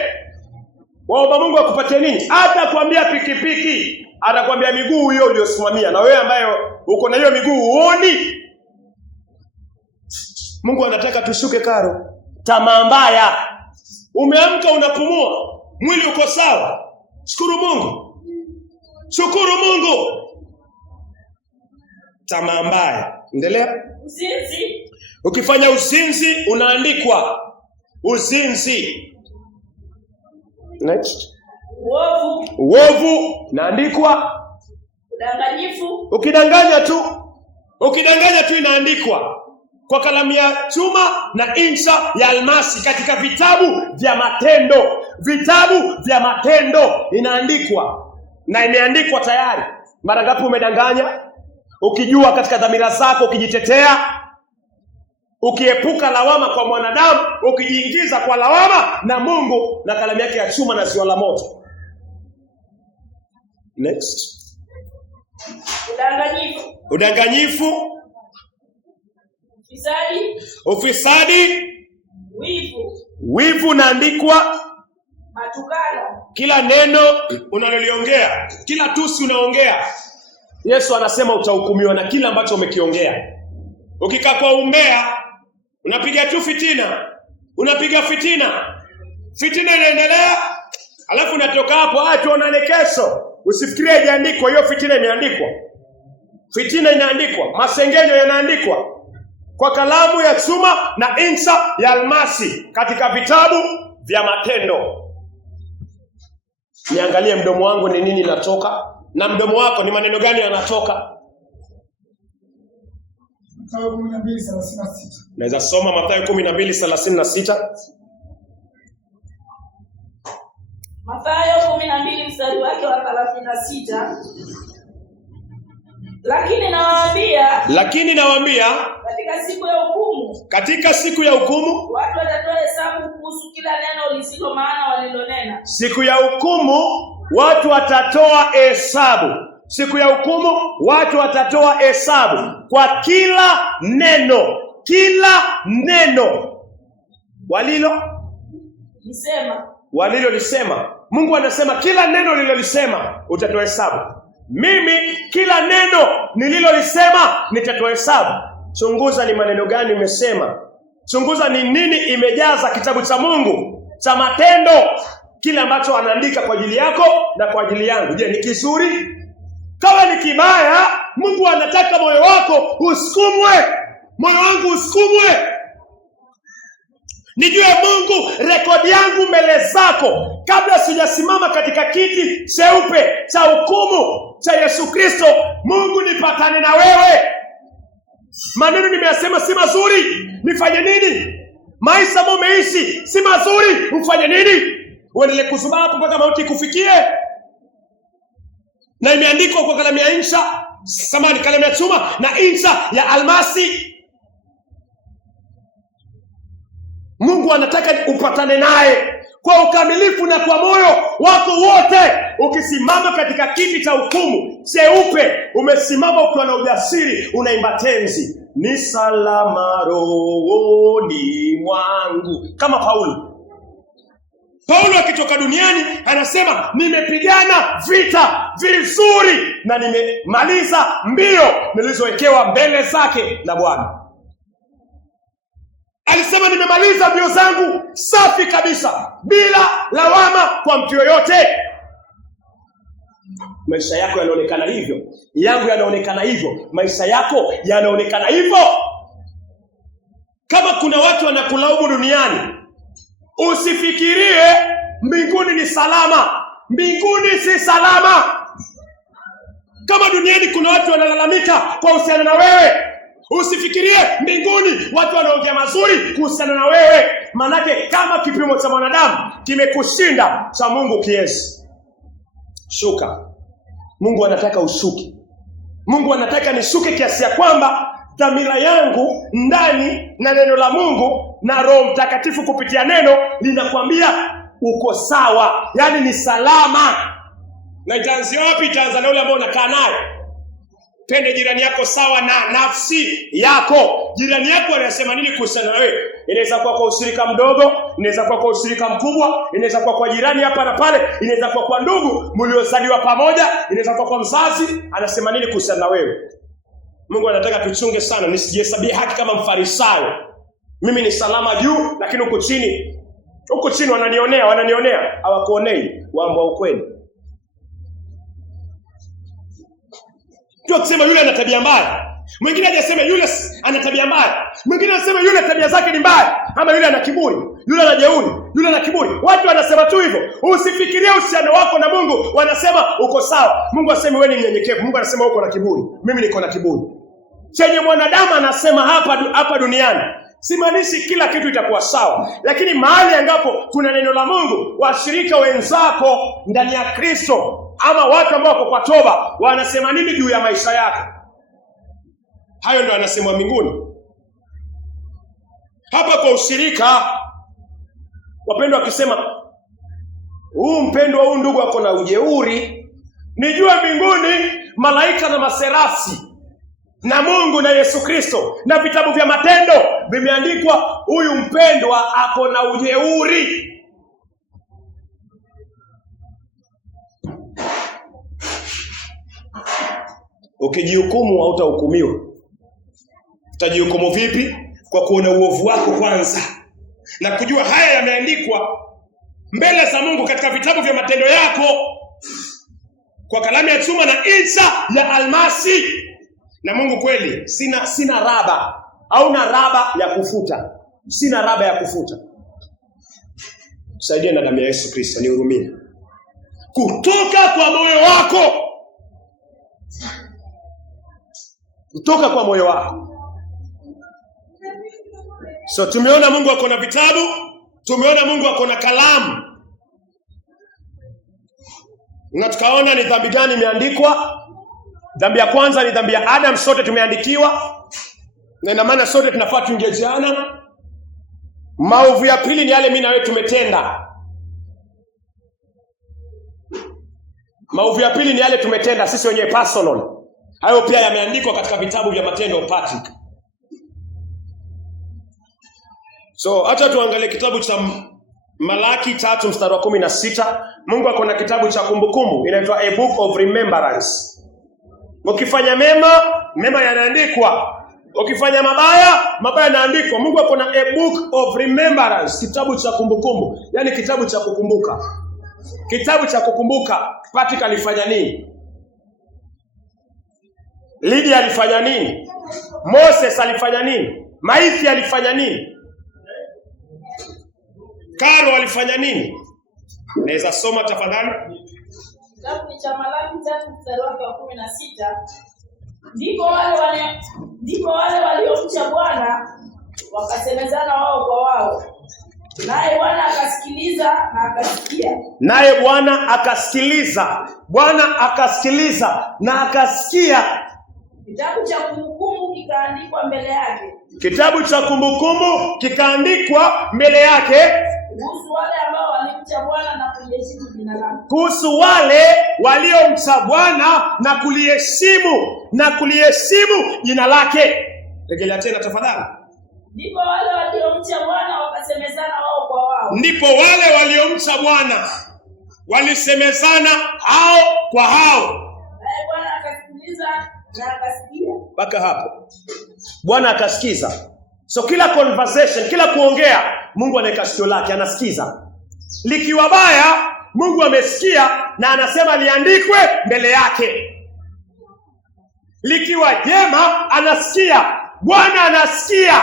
waomba Mungu akupatie nini? Hata kuambia pikipiki, atakwambia miguu hiyo uliyosimamia. Na wewe ambaye uko na hiyo miguu uoni. Mungu anataka tushuke karo. Tamaa mbaya. Umeamka unapumua, mwili uko sawa. Shukuru Mungu. Shukuru Mungu. Tamaa mbaya. Endelea. Uzinzi. Ukifanya uzinzi unaandikwa uzinzi. Next. Uovu naandikwa. Udanganyifu. Ukidanganya tu inaandikwa kwa kalamu ya chuma na insha ya almasi katika vitabu vya matendo. Vitabu vya matendo inaandikwa. Na imeandikwa tayari. Mara ngapi umedanganya? ukijua katika dhamira zako, ukijitetea, ukiepuka lawama kwa mwanadamu, ukijiingiza kwa lawama na Mungu na kalamu yake ya chuma na ziwa la moto. Next. Udanganyifu. Ufisadi. Wivu unaandikwa. Matukano. Kila neno unaloliongea, kila tusi unaongea, Yesu anasema utahukumiwa na kila ambacho umekiongea. Ukikaa kwa umbea, unapiga tu fitina, unapiga fitina, fitina inaendelea, alafu unatoka hapo, tuonane kesho. Usifikirie haijaandikwa, hiyo fitina imeandikwa. Fitina inaandikwa, masengenyo yanaandikwa kwa kalamu ya chuma na insa ya almasi katika vitabu vya matendo. Niangalie mdomo wangu ni nini natoka, na mdomo wako ni maneno gani yanatoka. Mathayo 12:36. Naweza soma Mathayo 12:36. Mathayo 12 mstari wake wa 36. Lakini nawaambia katika siku ya hukumu watu watatoa hesabu kuhusu kila neno lisilo maana walilonena. Siku ya hukumu watu watatoa hesabu. Siku ya hukumu watu watatoa hesabu kwa kila neno walilolisema. Mungu anasema kila neno lilolisema utatoa hesabu. Mimi kila neno nililolisema nitatoa hesabu. Chunguza ni maneno gani umesema. Chunguza ni nini imejaza kitabu cha Mungu cha matendo, kile ambacho anaandika kwa ajili yako na kwa ajili yangu. Je, ni kizuri? Kama ni kibaya, Mungu anataka moyo wako usukumwe. Moyo wangu usukumwe. Nijue Mungu, rekodi yangu mbele zako kabla sijasimama katika kiti cheupe cha hukumu cha Yesu Kristo. Mungu, nipatane na wewe. Maneno nimeyasema si mazuri, nifanye nini? Maisha ambayo umeishi si mazuri, ufanye nini? Uendelee kuzubaa mpaka mauti kufikie? Na imeandikwa kwa kalamu ya kalamu ya chuma na insa ya almasi. Mungu anataka upatane naye kwa ukamilifu na kwa moyo wako wote. Ukisimama katika kiti cha hukumu cheupe, umesimama ukiwa na ujasiri, unaimba tenzi, ni salama rohoni mwangu. Kama Paulo akitoka duniani anasema, nimepigana vita vizuri na nimemaliza mbio nilizowekewa mbele zake na Bwana. Alisema nimemaliza mbio zangu safi kabisa, bila lawama kwa mtu yoyote. Maisha yako yanaonekana hivyo, yangu yanaonekana hivyo, maisha yako yanaonekana hivyo. Kama kuna watu wanakulaumu duniani, usifikirie mbinguni ni salama. Mbinguni si salama. Kama duniani kuna watu wanalalamika kwa uhusiano na wewe, usifikirie mbinguni watu wanaongea mazuri kuhusiana na wewe. Manake kama kipimo cha mwanadamu kimekushinda, cha Mungu kiasi. Shuka. Mungu anataka ushuke. Mungu anataka nishuke kiasi ya kwamba dhamira yangu ndani na neno la Mungu na Roho Mtakatifu kupitia neno linakwambia uko sawa, yani ni salama. Na itaanzia wapi? Itaanza na yule ambaye unakaa naye. Pende jirani yako sawa na nafsi yako. Jirani yako anasema nini kuhusiana na wewe? Inaweza kuwa kwa ushirika mdogo, inaweza kuwa kwa ushirika mkubwa, inaweza kuwa kwa jirani hapa na pale, inaweza kuwa kwa ndugu mliozaliwa pamoja, inaweza kuwa kwa mzazi. Anasema nini kuhusiana na wewe? Mungu anataka tuchunge sana, nisijihesabie haki kama Mfarisayo. Mimi ni salama juu, lakini huko chini wananionea. Hawakuonei, waambia ukweli. Tu akisema yule ana tabia mbaya, mwingine hajasema yule ana tabia mbaya, mwingine anasema yule tabia zake ni mbaya, ama yule ana kiburi, yule ana jeuri, yule ana kiburi. Watu wanasema tu hivyo. Usifikirie uhusiano wako na Mungu, wanasema uko sawa. Mungu aseme wewe ni mnyenyekevu. Mungu anasema uko na kiburi. Mimi niko na kiburi. Chenye mwanadamu anasema hapa duniani simaanishi kila kitu itakuwa sawa, lakini mahali ambapo kuna neno la Mungu, washirika wenzako ndani ya Kristo ama watu ambao wako kwa toba wanasema nini juu ya maisha yako? Hayo ndio anasemwa mbinguni. Hapa kwa ushirika, wapendwa wakisema mpendwa ndugu ako na ujeuri, nijue mbinguni malaika na maserafi na Mungu na Yesu Kristo na vitabu vya matendo vimeandikwa huyu mpendwa ako na ujeuri. Ukijihukumu hautahukumiwa. Utajihukumu vipi? Kwa kuona uovu wako kwanza na kujua haya yameandikwa mbele za Mungu katika vitabu vya matendo yako kwa kalamu ya chuma na insa ya almasi. Na Mungu kweli, sina raba au na raba ya kufuta. Sina raba ya kufuta. Saidia na damu ya Yesu Kristo, nihurumie. Kutoka kwa moyo wako. Kutoka kwa moyo wako. So tumeona Mungu ako na vitabu, tumeona Mungu ako na kalamu. Na tukaona ni dhambi gani imeandikwa. Dhambi ya kwanza ni dhambi ya Adam, sote tumeandikiwa. Na ina maana sote tunafaa tuingie jehanamu. Maovu ya pili ni yale mimi na wewe tumetenda. Maovu ya pili ni yale tumetenda sisi wenyewe personal. Hayo pia yameandikwa katika vitabu vya matendo Patrick. So acha tuangalie kitabu cha Malaki 3:16. Mungu ako na kitabu cha kumbukumbu, inaitwa A Book of Remembrance. Ukifanya mema yanaandikwa. Ukifanya mabaya yanaandikwa. Mungu ako na A Book of Remembrance, kitabu cha kumbukumbu, yani kitabu cha kukumbuka. Kitabu cha kukumbuka. Patrick alifanya nini? Lydia alifanya nini? Moses alifanya nini? Maithi alifanya nini? Karo alifanya nini? Naweza soma tafadhali? Kitabu cha Malaki 3:16. Ndipo wale waliomcha Bwana wakasemezana wao kwa wao. Naye Bwana akasikiliza na akasikia. Naye Bwana akasikiliza. Bwana akasikiliza na akasikia. Kitabu cha kumbukumbu kikaandikwa mbele yake. Kitabu cha kumbukumbu kikaandikwa mbele yake. Kuhusu wale ambao walimcha Bwana na kuliheshimu jina lake. Kuhusu wale waliomcha Bwana na kuliheshimu jina lake. Rejelea tena tafadhali. Ndipo wale waliomcha Bwana wakasemezana wao kwa wao. Ndipo wale waliomcha Bwana walisemezana hao kwa hao. Naye Bwana akasikiliza na akasikia. Mpaka hapo. Bwana akasikiza. So kila conversation, kila kuongea, Mungu anaweka sikio lake, anasikiza. Likiwa baya, Mungu amesikia na anasema liandikwe mbele yake. Likiwa jema, anasikia. Bwana anasikia.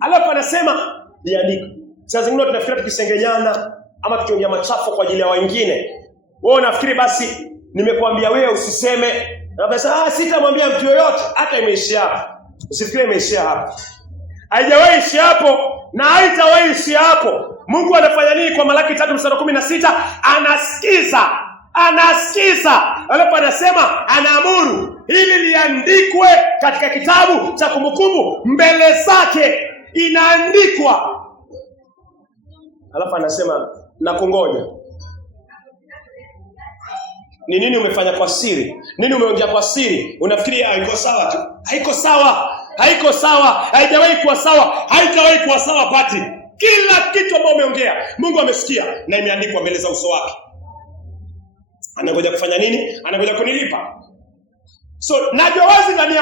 Alafu anasema liandikwe. Sasa zingine tunafikiri tukisengenyana ama tukiongea machafu kwa ajili ya wengine. Wewe unafikiri basi nimekuambia wewe usiseme. Na basi sitamwambia mtu yoyote, hata imeishia hapo. Usifikiri imeishia hapo. Haijawahi ishia hapo na haitawahi ishia hapo. Mungu anafanya nini kwa Malaki 3:16? Anasikiza. Alafu anasema anaamuru ili liandikwe katika kitabu cha kumbukumbu mbele zake, inaandikwa. Alafu anasema na kungoja. Ni nini umefanya kwa siri? Nini umeongea kwa siri? Unafikiri haiko sawa tu? Haiko sawa. Haijawahi kuwa sawa. Haitawahi kuwa sawa pati. Kila kitu ambacho umeongea, Mungu amesikia na imeandikwa mbele za uso wake. Anangoja kufanya nini? Anangoja kunilipa. So, wajua wazi ndani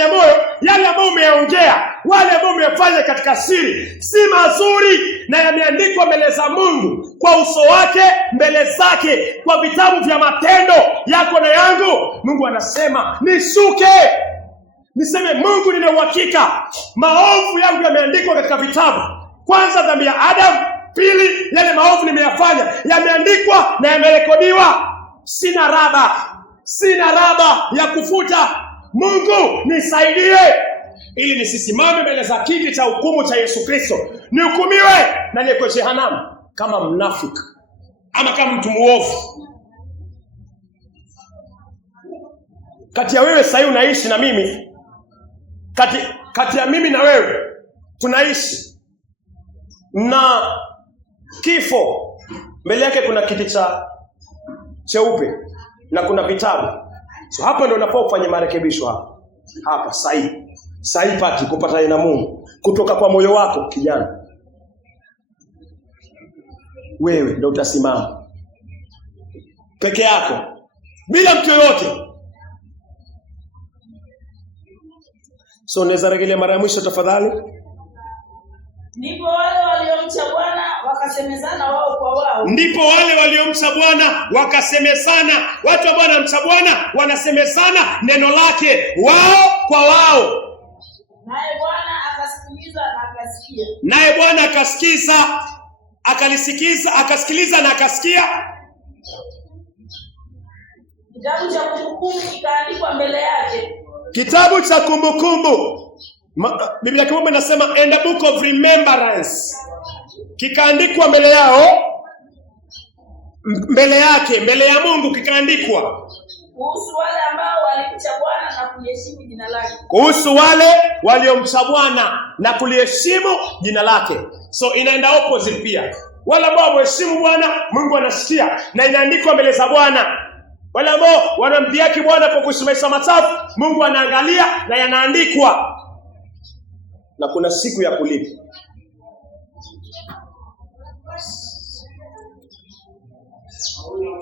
ya moyo, yale ambayo umeongea, wale ambao umefanya katika siri, si mazuri na yameandikwa mbele za Mungu, kwa uso wake, mbele zake, kwa vitabu vya matendo yako na yangu. Mungu anasema, nishuke. Niseme Mungu nina uhakika maovu yangu yameandikwa katika vitabu. Kwanza dhambi ya Adam, pili yale maovu nimeyafanya yameandikwa na yamerekodiwa. Sina raba ya kufuta. Mungu nisaidie ili nisisimame mbele za kiti cha hukumu cha Yesu Kristo nihukumiwe na niwekwe jehanamu kama mnafiki ama kama mtu muovu. kati ya wewe sasa unaishi na mimi, kati ya mimi na wewe tunaishi, na kifo mbele yake kuna kiti cheupe na kuna vitabu. So hapa ndio unafaa ufanye marekebisho hapa sahi pati kupata na Mungu kutoka kwa moyo wako. Kijana, wewe ndio utasimama peke yako bila mtu yoyote. So unaweza rejelea mara ya mwisho tafadhali? Ndipo wale waliomcha Bwana wakasemezana wao kwa wao. Ndipo wale waliomcha Bwana wakasemezana. Watu wa Bwana mcha Bwana wanasemezana neno lake wao kwa wao. Naye Bwana akasikiliza na akasikia. Naye Bwana akasikiliza na akasikia. Kitabu cha Kumbukumbu kikaandikwa mbele yake. Kitabu cha Kumbukumbu, Biblia Kimombo inasema and a book of remembrance, kikaandikwa mbele yao, mbele yake, mbele ya Mungu kikaandikwa kuhusu wale ambao walimcha Bwana na kuliheshimu jina lake. Kuhusu wale waliomcha Bwana na kuliheshimu jina lake. So inaenda opposite pia. Wale ambao waheshimu Bwana, Mungu anasikia na inaandikwa mbele za Bwana. Wale ambao wanamdhihaki Bwana kwa kusimamisha machafu, Mungu anaangalia na yanaandikwa. Na kuna siku ya kulipa.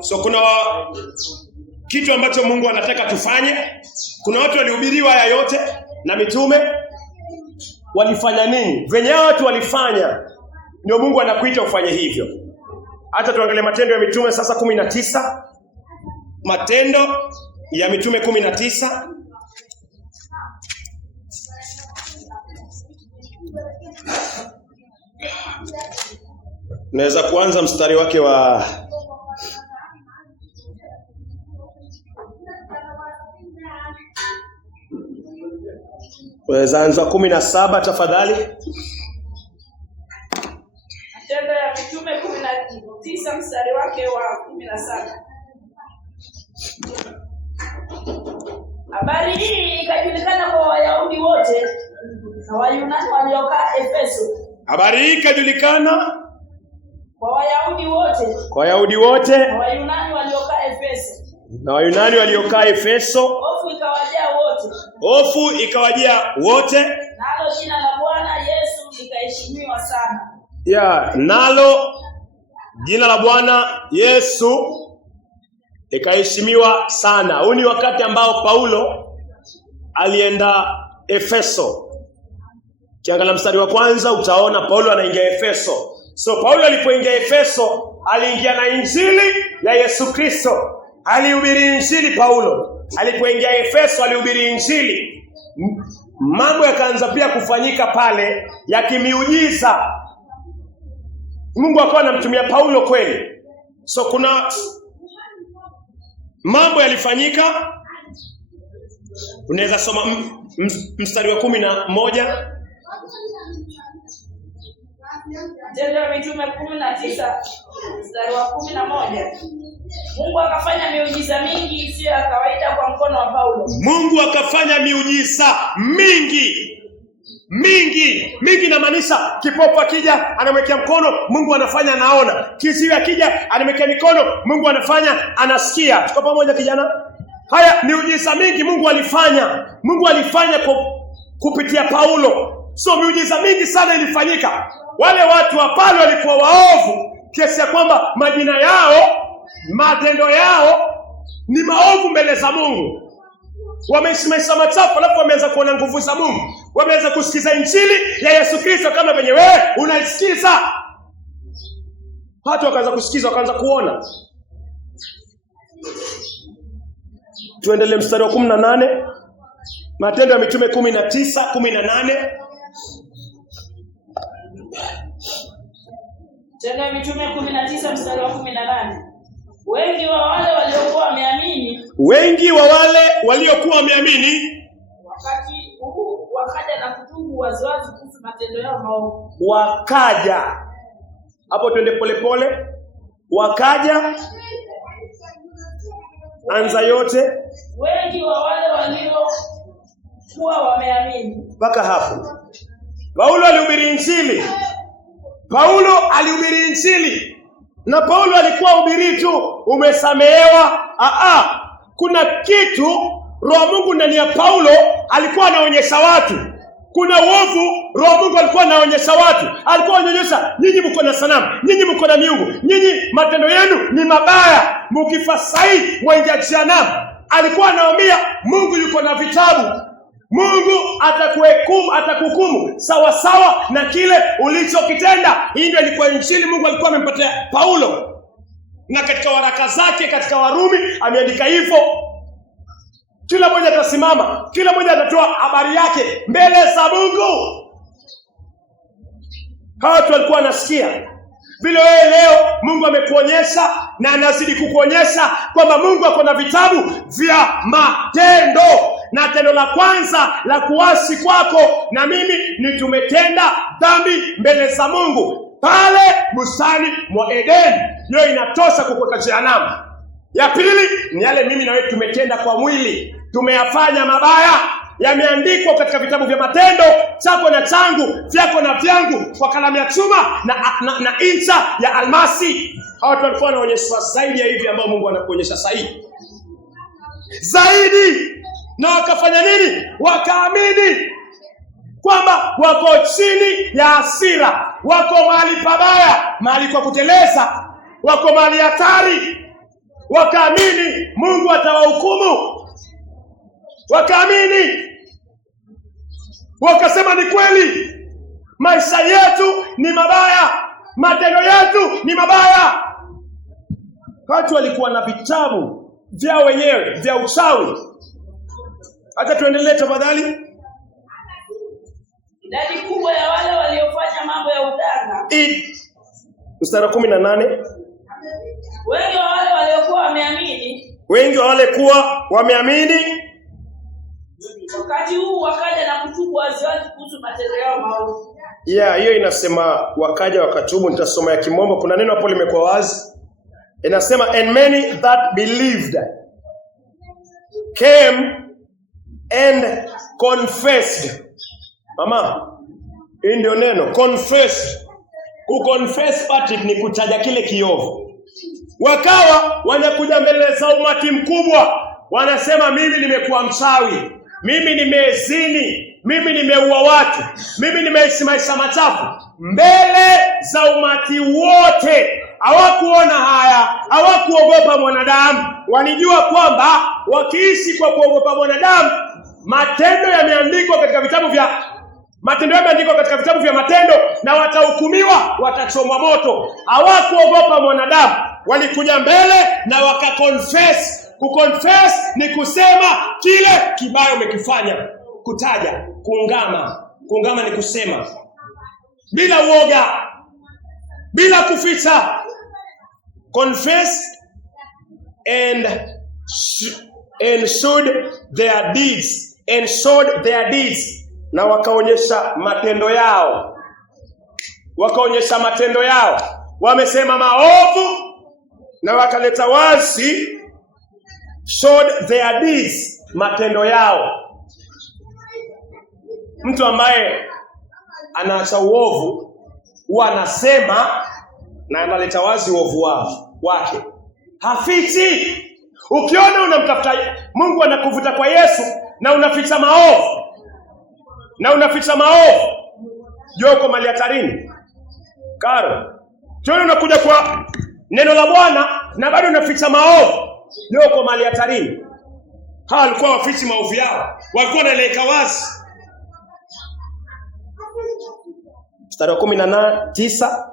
So kuna kitu ambacho Mungu anataka tufanye. Kuna watu walihubiriwa haya yote na mitume. Walifanya nini? Venye watu walifanya ndio Mungu anakuita ufanye hivyo. Hata tuangalie Matendo ya Mitume sasa 19. Matendo ya Mitume 19. Naweza kuanza mstari wake wa Weza anza 17 tafadhali. Matendo ya Mitume 19 mstari wake wa 17. Habari hii ikajulikana kwa Wayahudi wote na Wayunani waliokaa Efeso. Habari hii ikajulikana kwa Wayahudi wote, na Wayunani waliokaa Efeso. Na Wayunani waliokaa Efeso. Hofu ikawajia wote. Nalo jina la Bwana Yesu likaheshimiwa sana. Nalo jina la Bwana Yesu ikaheshimiwa sana. Huu ni wakati ambao Paulo alienda Efeso. Kiangalia mstari wa kwanza utaona Paulo anaingia Efeso. So Paulo alipoingia Efeso, aliingia na injili ya Yesu Kristo. Alihubiri injili Paulo. Alipoingia Efeso alihubiri injili. Mambo yakaanza pia kufanyika pale ya kimiujiza. Mungu akawa anamtumia Paulo kweli. So kuna mambo yalifanyika. Unaweza soma mstari wa 11. Matendo ya Mitume 19 mstari wa 11. Mungu akafanya miujiza mingi isiyo ya kawaida kwa mkono wa Paulo. Mungu akafanya miujiza mingi inamaanisha kipofu akija anamwekea mkono, Mungu anafanya anaona. Kiziwi akija anamwekea mikono, Mungu anafanya anasikia. Tuko pamoja kijana? Haya miujiza mingi Mungu alifanya kupitia Paulo. So miujiza mingi sana ilifanyika. Wale watu wa pale walikuwa waovu kiasi ya kwamba majina yao, matendo yao ni maovu mbele za Mungu. Wameisimamisha machafu, alafu wameanza kuona nguvu za Mungu. Wameanza kusikiza injili ya Yesu Kristo kama venye wewe unaisikiza. Watu wakaanza kusikiza, wakaanza kuona. Tuendelee mstari wa 18. Matendo ya Mitume 19:18. Matendo ya Mitume 19 mstari wa 18. Wengi wa wale waliokuwa wameamini wakati huu wakaja na kutubu waziwazi kuhusu matendo yao maovu. Wakaja. Hapo twende polepole. Wakaja. Anza yote. wengi wa wale waliokuwa wameamini. Mpaka hapo Paulo alihubiri Injili. Paulo alihubiri Injili. Na Paulo alikuwa hubiri tu umesamehewa. Kuna kitu Roho Mungu ndani ya Paulo alikuwa anaonyesha watu. Kuna uovu Roho Mungu alikuwa anaonyesha watu. Alikuwa anaonyesha nyinyi mko na sanamu, nyinyi mko na miungu, nyinyi matendo yenu ni mabaya, mkifa sahi waingia jehanamu. Alikuwa anawaambia Mungu yuko na vitabu. Mungu atakuhukumu sawa sawa na kile ulichokitenda. Hii ndio ilikuwa Injili Mungu alikuwa amempatia Paulo. Na katika waraka zake katika Warumi ameandika hivyo. Kila mmoja atasimama, kila mmoja atatoa habari yake mbele za Mungu. Watu walikuwa wanasikia. Vile wewe leo Mungu amekuonyesha na anazidi kukuonyesha kwamba Mungu ako na vitabu vya matendo. Na tendo la kwanza la kuasi kwako na mimi ni tumetenda dhambi mbele za Mungu pale bustani mwa Edeni. Hiyo inatosha kukuweka jehanamu. Ya pili ni yale mimi na wewe tumetenda kwa mwili. Tumeyafanya mabaya, yameandikwa katika vitabu vya matendo, chako na changu, vyako na vyangu, kwa kalamu ya chuma na incha ya almasi. Hao watu walikuwa wanaonyeshwa zaidi ya hivi ambao Mungu anakuonyesha zaidi. Na wakafanya nini? Wakaamini kwamba wako chini ya hasira, wako mahali pabaya, mahali kwa kuteleza, wako mahali hatari. Wakaamini Mungu atawahukumu. Wakaamini. Wakasema ni kweli. Maisha yetu ni mabaya. Matendo yetu ni mabaya. Watu walikuwa na vitabu vyao wenyewe vya uchawi. Hata tuendelee tafadhali. Idadi kubwa ya wale waliofanya mambo ya uganga. Mstari 18. Wengi wa wale waliokuwa wameamini. Wengi wa wale kuwa wameamini. Wakati huu wakaja na kutubu waziwazi kuhusu matendo yao maovu. Hiyo inasema wakaja wakatubu. Nitasoma ya Kimombo. Kuna neno hapo limekuwa wazi. Inasema and many that believed came and confessed. Mama, hii ndio neno confess. Kuconfess Patrick ni kutaja kile kiovu. Wakawa wanakuja mbele za umati mkubwa, wanasema mimi nimekuwa mchawi, mimi nimezini, mimi nimeua watu, mimi nimeishi maisha machafu. Mbele za umati wote. Hawakuona haya, hawakuogopa mwanadamu. Walijua kwamba wakiishi kwa kuogopa mwanadamu, matendo yameandikwa katika vitabu vya matendo na watahukumiwa, watachomwa moto. Hawakuogopa mwanadamu. Walikuja mbele na wakaconfess. Kuconfess ni kusema kile kibaya umekifanya. Kutaja, kuungama. Kuungama ni kusema bila uoga, bila kuficha. Confess and showed their deeds. Na wakaonyesha matendo yao. Wamesema maovu na wakaleta wazi. Showed their deeds, matendo yao. Mtu ambaye anaacha uovu huwa anasema na analeta wazi uovu wake. Hafichi. Ukiona unamtafuta Mungu anakuvuta kwa Yesu na unaficha maovu, joko mali hatarini. Karo, ukiona unakuja kwa neno la Bwana na bado unaficha maovu, joko mali hatarini. Hawa walikuwa wafichi maovu yao, walikuwa wanaeleka wazi. Mstari wa 19.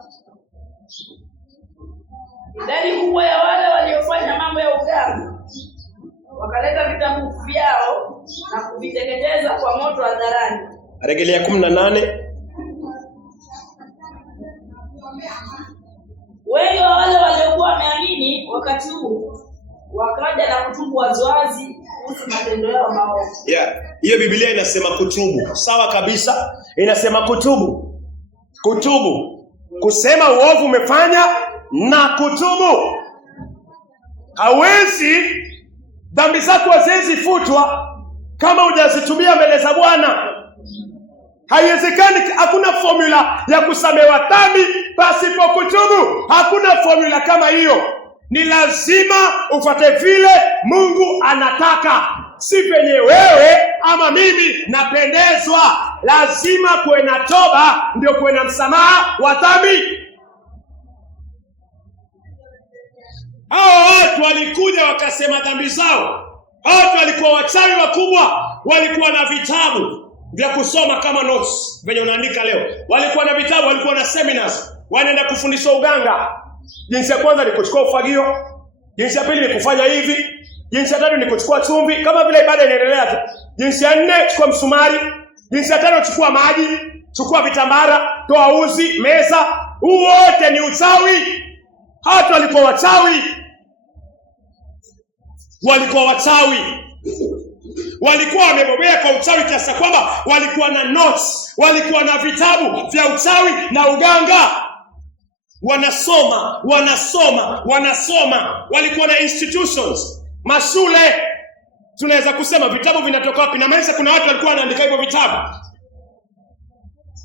Idadi kubwa ya wale waliofanya mambo ya uganga wakaleta vitabu vyao na kuviteketeza kwa moto hadharani. Rejelea 18. Wengi wa wale waliokuwa wameamini wakati huu wakaja na kutubu waziwazi kuhusu matendo yao maovu. Hiyo Biblia inasema kutubu. Sawa kabisa. Inasema kutubu. Kusema uovu umefanya na kutubu. Hawezi Dhambi zako haziwezi futwa kama hujazitumia mbele za Bwana. Haiwezekani, hakuna formula ya kusamehewa dhambi pasipo kutubu. Hakuna formula kama hiyo. Ni lazima ufuate vile Mungu anataka, si venye wewe ama mimi napendezwa. Lazima kuwe na toba, ndio kuwe na msamaha wa dhambi. Hao watu walikuja wakasema dhambi zao. Watu walikuwa wachawi wakubwa, walikuwa na vitabu vya kusoma kama notes venye unaandika leo. Walikuwa na vitabu, walikuwa na seminars, wanaenda kufundishwa uganga. Jinsi ya kwanza ni kuchukua ufagio, jinsi ya pili ni kufanya hivi, jinsi ya tatu ni kuchukua chumvi, kama vile ibada inaendelea tu. Jinsi ya nne chukua msumari, jinsi ya tano chukua maji, chukua vitambara, toa uzi, meza. Huu wote ni uchawi. Hata walikuwa wachawi. Walikuwa wamebobea kwa uchawi kiasi kwamba walikuwa na notes, walikuwa na vitabu vya uchawi na uganga. Wanasoma. Walikuwa na institutions, mashule. Tunaweza kusema vitabu vinatoka wapi? Na maana kuna watu walikuwa wanaandika hivyo vitabu.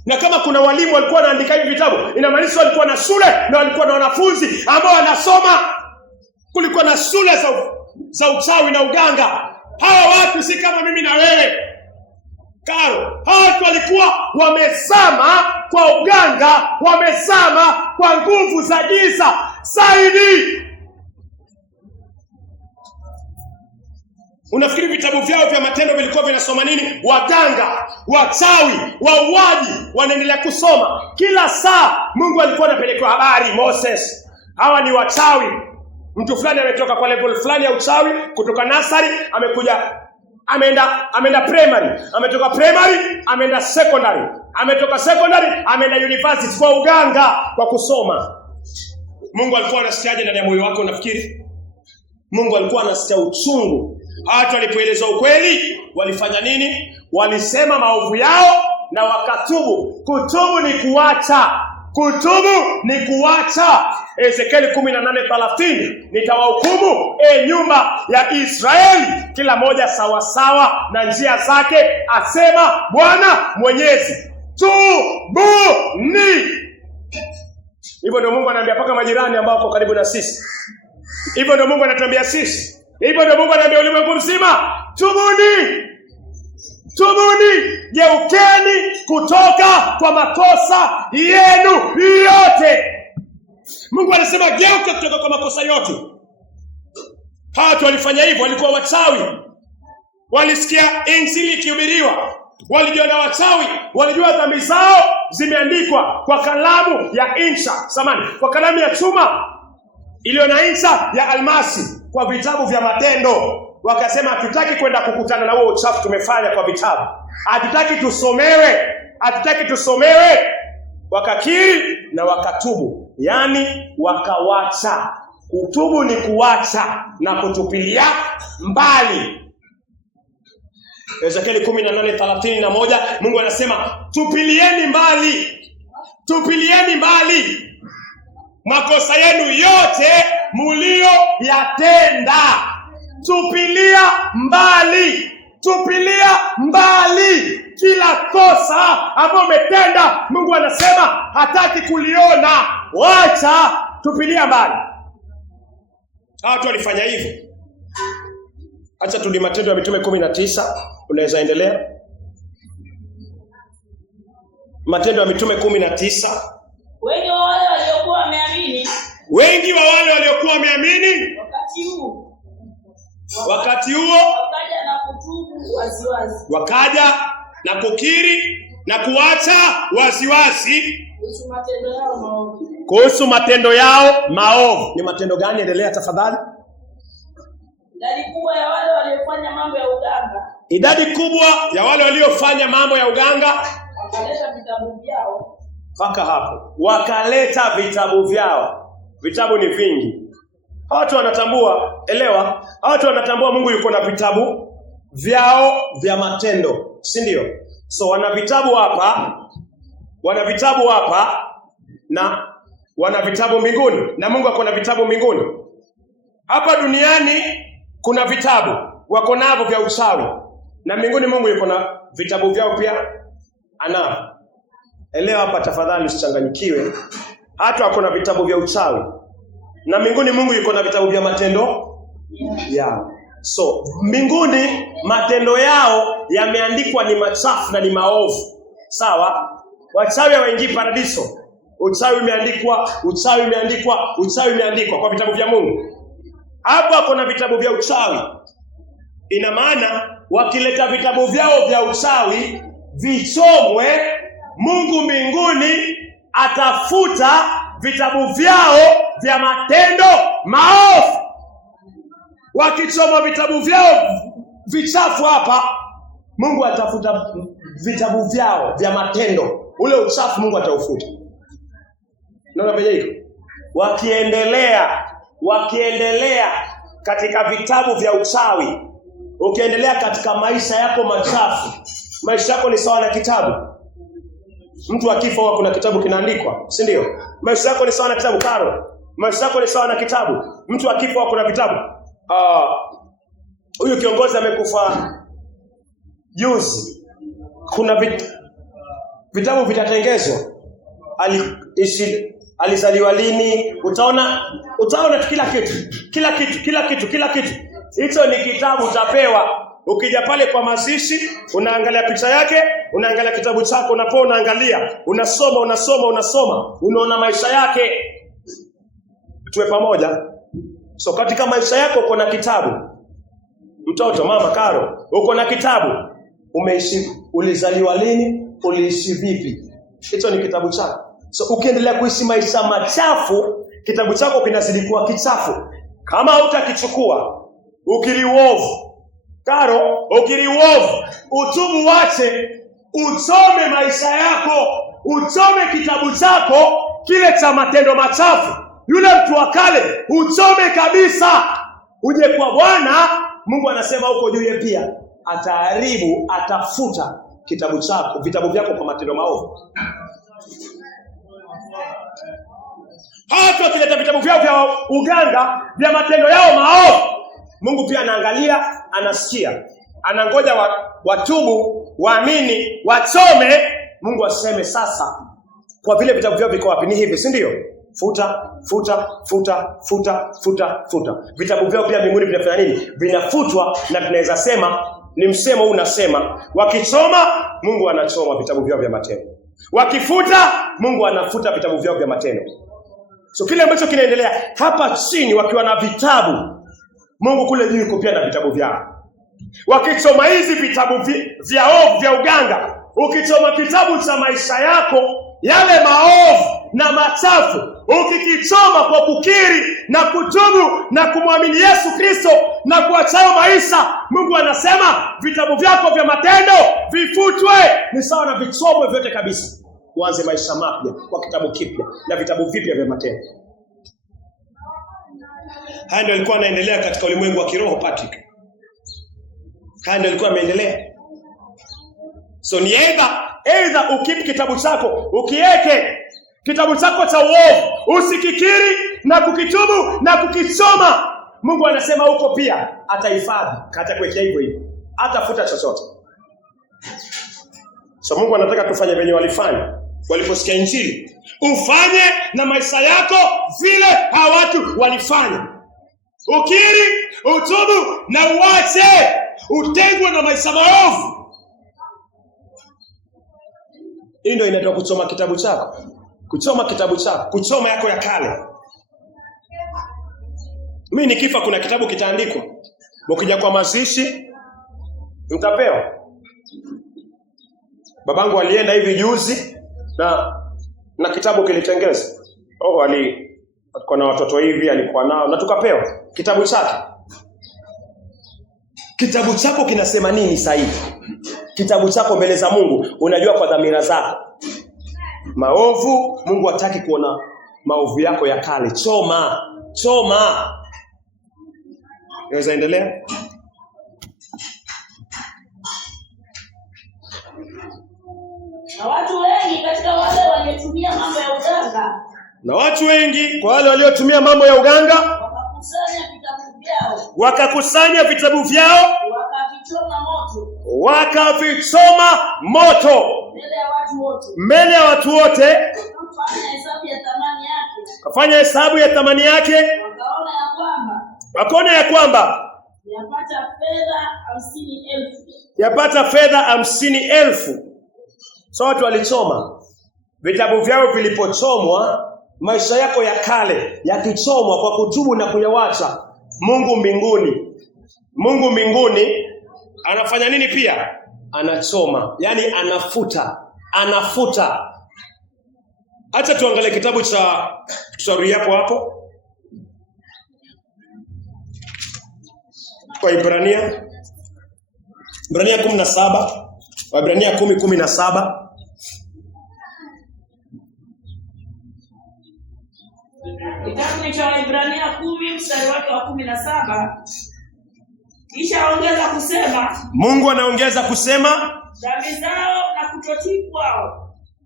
Na kama kuna walimu walikuwa wanaandika hivyo vitabu, inamaanisha walikuwa na shule na walikuwa na wanafunzi ambao wanasoma. Kulikuwa na shule za uchawi na uganga. Hawa watu si kama mimi na wewe, Karo. Hawa watu walikuwa wamesama kwa uganga, wamesama kwa nguvu za giza zaidi. Unafikiri vitabu vyao vya matendo vilikuwa vinasoma nini? Waganga, wachawi, wauaji wanaendelea kusoma. Kila saa Mungu alikuwa anapeleka habari. Moses, hawa ni wachawi. Mtu fulani ametoka kwa level fulani ya uchawi, kutoka nursery amekuja, ameenda primary, ametoka primary ameenda secondary, ametoka secondary ameenda university kwa uganga, kwa kusoma. Mungu alikuwa anasikiaje ndani ya moyo wako unafikiri? Mungu alikuwa anasikia uchungu. Hata walipoelezwa ukweli, walifanya nini? Walisema maovu yao na wakatubu. Kutubu ni kuacha. Ezekieli 18:30, nitawahukumu nyumba ya Israeli kila moja sawasawa na njia zake, asema Bwana Mwenyezi. Tubuni. Hivyo ndio Mungu anaambia paka majirani ambao wako karibu na sisi. Hivyo ndio Mungu anatuambia sisi. Hivyo ndio Mungu anaambia ulimwengu mzima, tubuni. Geukeni kutoka kwa makosa yenu yote. Mungu anasema geuka kutoka kwa makosa yote. Hata walifanya hivyo, walikuwa wachawi. Walisikia injili ikihubiriwa, walijiona wachawi, walijua dhambi zao zimeandikwa kwa kalamu ya kwa kalamu ya chuma iliyo na insa ya almasi, kwa vitabu vya matendo. Wakasema hatutaki kwenda kukutana na huo uchafu tumefanya kwa vitabu. Hatutaki tusomewe. Wakakiri na wakatubu. Yaani wakawacha. Kutubu ni kuwacha na kutupilia mbali. Ezekieli 18:31, Mungu anasema tupilieni mbali makosa yenu yote mulio yatenda. Tupilia mbali kila kosa ambalo umetenda. Mungu anasema hataki kuliona. Wacha, tupilia mbali. Watu walifanya hivyo. Acha turudi Matendo ya Mitume 19, unaweza endelea. Matendo ya Mitume 19. Wengi wa wale waliokuwa wameamini wakati huo wakaja na kutubu waziwazi. Wakaja na kukiri na kuacha waziwazi kuhusu matendo yao maovu. Ni matendo gani? Endelea tafadhali. Idadi kubwa ya wale waliofanya mambo ya uganga. Wakaleta vitabu vyao. Faka hapo. Wakaleta vitabu vyao. Vitabu ni vingi. Watu wanatambua, elewa, watu wanatambua Mungu yuko na vitabu vyao vya matendo, si ndio? So wana vitabu hapa na wana vitabu mbinguni, na Mungu ako na vitabu mbinguni. Hapa duniani kuna vitabu wako navyo vya uchawi, na mbinguni Mungu yuko na vitabu vyao pia anavyo. Elewa hapa tafadhali, usichanganyikiwe. Hata wako na vitabu vya uchawi, na mbinguni Mungu yuko na vitabu vya matendo yao. So mbinguni matendo yao yameandikwa ni machafu na ni maovu. Sawa? Wachawi hawaingii paradiso. Uchawi umeandikwa, uchawi umeandikwa, uchawi umeandikwa kwa vitabu vya Mungu. Hapa kuna vitabu vya uchawi. Ina maana wakileta vitabu vyao vya uchawi vichomwe, Mungu mbinguni atafuta vitabu vyao vya matendo maovu. Wakichoma vitabu vyao vichafu hapa, Mungu atafuta vitabu vyao vya matendo. Ule uchafu Mungu ataufuta. Unaona vile hiko? Wakiendelea katika vitabu vya uchawi, ukiendelea katika maisha yako machafu, maisha yako ni sawa na kitabu. Mtu akifa huwa kuna kitabu kinaandikwa, si ndio? Maisha yako ni sawa na kitabu karo. Maisha yako ni sawa na kitabu. Mtu akifa huwa kuna vitabu. Huyu kiongozi amekufa juzi, kuna vitabu vitatengezwa. Alizaliwa lini? Utaona kila kitu. Hicho ni kitabu utapewa. Ukija pale kwa mazishi, unaangalia picha yake, unaangalia kitabu chako, unapoa unaangalia, unasoma, unaona maisha yake. Tuwe pamoja. So katika maisha yako uko na kitabu. Mtoto, mama Karo, uko na kitabu. Umeishi, ulizaliwa lini, uliishi vipi? Hicho ni kitabu chako. So ukiendelea kuishi maisha machafu, kitabu chako kinazidi kuwa kichafu. Kama hutakichukua, ukiliuovu, Karo, ukiliuovu, utubu, wache, uchome maisha yako, uchome kitabu chako kile cha matendo machafu. Yule mtu wa kale uchome kabisa. Uje kwa Bwana, Mungu anasema huko juu yeye pia ataharibu, atafuta kitabu chako, vitabu vyako kwa matendo maovu. Hata wakileta vitabu vyao vya uganga vya matendo yao maovu, Mungu pia anaangalia, anasikia, anangoja watubu, waamini, wachome. Mungu aseme sasa, kwa vile vitabu vyao viko wapi? Ni hivi, si ndio? Futa. Vitabu vyao pia mbinguni vinafanya nini? Vinafutwa, na tunaweza sema ni msemo huu unasema, wakichoma Mungu anachoma vitabu vyao vya matendo. Wakifuta Mungu anafuta vitabu vyao vya matendo. So kile ambacho kinaendelea hapa chini, wakiwa na vitabu, Mungu kule juu yuko pia na vitabu vyao. Wakichoma hizi vitabu vya uganga, ukichoma kitabu cha maisha yako, yale maovu na machafu, ukikichoma kwa kukiri na kutubu na kumwamini Yesu Kristo na kuachao maisha, Mungu anasema vitabu vyako vya matendo vifutwe. Ni sawa na vichomwe vyote kabisa. Uanze maisha mapya kwa kitabu kipya na vitabu vipya vya matendo. Haya ndio alikuwa anaendelea katika ulimwengu wa kiroho, Patrick. Haya ndio alikuwa ameendelea. So ni either ukipe kitabu chako, ukiweke kitabu chako cha uovu, usikikiri na kukitubu na kukichoma, Mungu anasema huko pia atahifadhi, hata kuwekea hivyo, hatafuta chochote. So Mungu anataka tufanye venye walifanya waliposikia Injili. Ufanye na maisha yako vile hawa watu walifanya. Ukiri, utubu na uache, utengwe na maisha maovu. Hii ndio inaitwa kuchoma kitabu chako. Kuchoma kitabu chako, kuchoma yako ya kale. Mimi nikifa kuna kitabu kitaandikwa. Ukija kwa mazishi mtapewa. Babangu alienda hivi juzi na kitabu kilitengezwa. Alikuwa na watoto hivi, alikuwa nao na tukapewa kitabu chake. Kitabu chako kinasema nini sasa hivi? Kitabu chako mbele za Mungu, unajua kwa dhamira zako. Maovu, Mungu hataki kuona maovu yako ya kale. Choma. Unaweza endelea? Na watu wengi katika wale waliotumia mambo ya uganga, na watu wengi kwa wale waliotumia mambo ya uganga wakakusanya vitabu vyao, wakavichoma moto mbele ya watu wote, kafanya hesabu ya thamani yake, wakaona ya kwamba yapata fedha 50,000. So watu walichoma vitabu vyao. Vilipochomwa, maisha yako ya kale yakichomwa kwa kutubu na kuyawacha, Mungu mbinguni anafanya nini pia? Anachoma, yani anafuta. Acha tuangalie kitabu cha Shauri hapo kwa Ibrania 17, Ibrania 10:17. Kitabu cha Ibrania 10 mstari wake wa 17. Kisha anaongeza kusema, Mungu anaongeza kusema,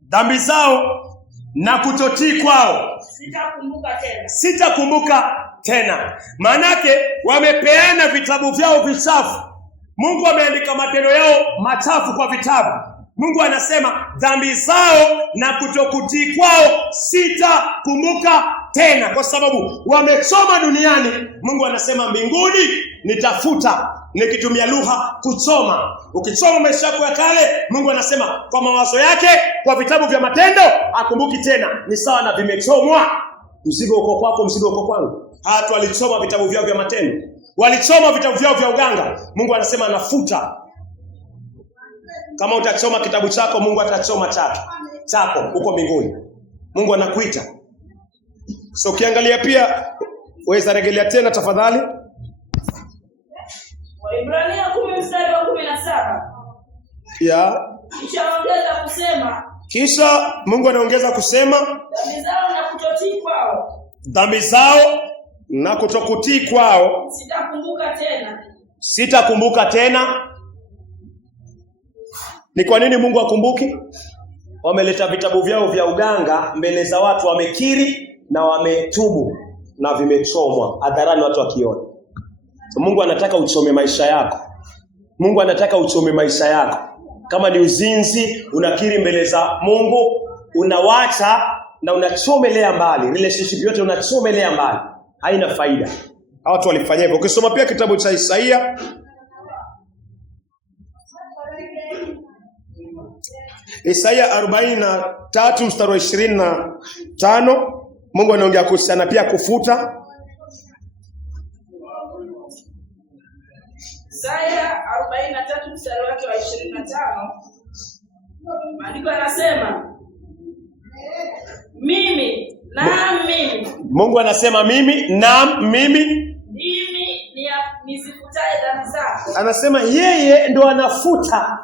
dhambi zao na kutotii kwao sitakumbuka tena. Maanake wamepeana vitabu vyao vichafu. Mungu ameandika matendo yao machafu kwa vitabu. Mungu anasema dhambi zao na kutokutii kwao sitakumbuka tena, kwa sababu wamechoma duniani. Mungu anasema mbinguni nitafuta, nikitumia lugha kuchoma. Ukichoma maisha yako ya kale, Mungu anasema kwa mawazo yake, kwa vitabu vya matendo akumbuki tena. Ni sawa na vimechomwa. Mzigo uko kwako, mzigo uko kwangu. Hata walichoma vitabu vyao vya matendo, walichoma vitabu vyao vya uganga. Mungu anasema anafuta. Kama utachoma kitabu chako, Mungu atachoma chako huko mbinguni. Mungu anakuita. So ukiangalia pia, waweza rejelea tena tafadhali Ibrania 10 mstari wa 17. Kisha Mungu anaongeza kusema, dhambi zao na kutokutii kwao sitakumbuka tena. Ni kwa nini Mungu akumbuki? Wameleta vitabu vyao vya uganga mbele za watu, wamekiri na wametubu, na vimechomwa hadharani, watu wakiona. So Mungu anataka uchome maisha yako. Mungu anataka uchome maisha yako. Kama ni uzinzi, unakiri mbele za Mungu, unawacha na unachomelea mbali. Relationship yote unachomelea mbali, haina faida. Watu walifanya hivyo. Ukisoma pia kitabu cha Isaia Isaia 43 mstari wa 25, Mungu anaongea kuhusiana pia kufuta. Isaia 43 mstari wake wa 25. Maandiko yanasema, mimi. Mungu anasema mimi nizifutaye dhambi zako. Anasema yeye ndo anafuta.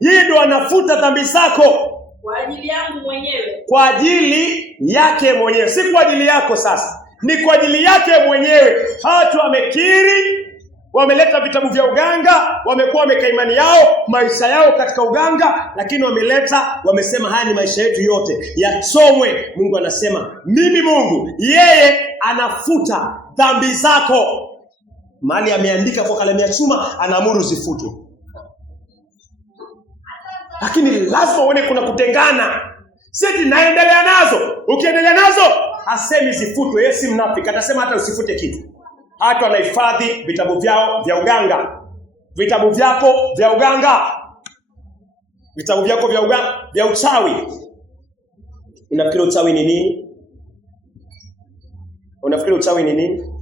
Yeye ndo anafuta dhambi zako kwa ajili yangu mwenyewe. Kwa ajili yake mwenyewe, si kwa ajili yako sasa. Ni kwa ajili yake mwenyewe. Watu wamekiri, wameleta vitabu vya uganga, wamekuwa wameka imani yao, maisha yao katika uganga, lakini wamesema haya ni maisha yetu yote yachomwe. Mungu anasema mimi Mungu, yeye anafuta dhambi zako. Mahali ameandika kwa kalamu ya chuma, anaamuru zifutwe. Lakini lazima uone kuna kutengana. Sisi naendelea nazo. Ukiendelea nazo, hasemi zifutwe. Yeye si mnafiki, atasema hata usifute kitu. Hata wanahifadhi vitabu vyao vya uganga. Vitabu vyako vya uganga. Vitabu vyako vya uganga, vya uchawi. Unafikiri uchawi ni nini?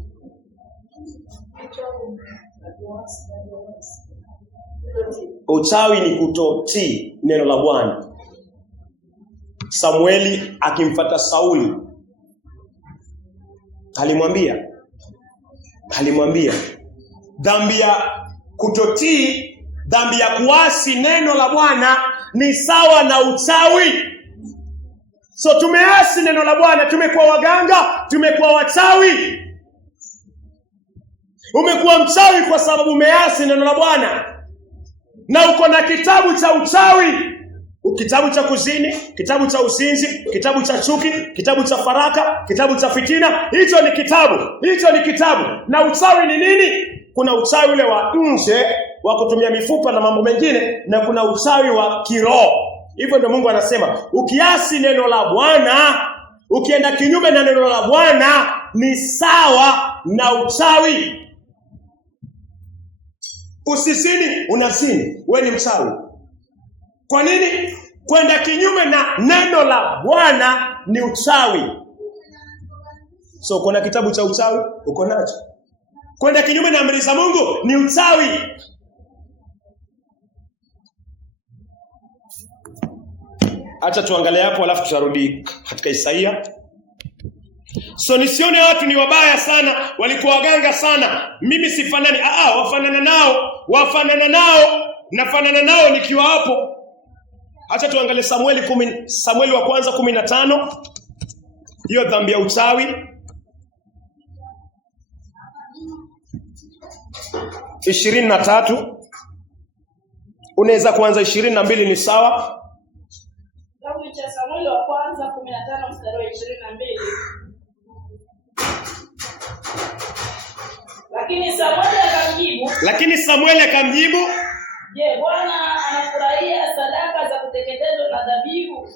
Uchawi ni kutotii neno la Bwana. Samueli akimfuata Sauli, alimwambia dhambi ya kutotii, dhambi ya kuasi neno la Bwana ni sawa na uchawi. So tumeasi neno la Bwana, tumekuwa waganga, tumekuwa wachawi. Umekuwa mchawi kwa sababu umeasi neno la Bwana. Na uko na kitabu cha uchawi. kitabu cha kuzini, kitabu cha uzinzi, kitabu cha chuki, kitabu cha faraka, kitabu cha fitina. Hicho ni kitabu. Na uchawi ni nini? Kuna uchawi ule wa nje wa kutumia mifupa na mambo mengine, na kuna uchawi wa kiroho. Hivyo ndio Mungu anasema, ukiasi neno la Bwana, ukienda kinyume na neno la Bwana, ni sawa na uchawi. Usizini, unazini, wewe ni mchawi. Kwa nini? Kwenda kinyume na neno la Bwana ni uchawi. So kuna kitabu cha uchawi, uko nacho. Kwenda kinyume na amri za Mungu ni uchawi. Acha tuangalie hapo alafu tutarudi katika Isaia. So nisione watu ni wabaya sana, walikuwa waganga sana. Mimi sifanani. Wafanana nao. Nafanana nao nikiwa hapo. Acha tuangalie Samueli wa kwanza 15. Hiyo dhambi ya uchawi. 23. Unaweza kuanza 22 ni sawa. Kitabu cha Samueli wa kwanza 15 mstari wa 22. Lakini Samueli akamjibu, Je, Bwana anafurahia sadaka za kuteketezwa na dhabihu?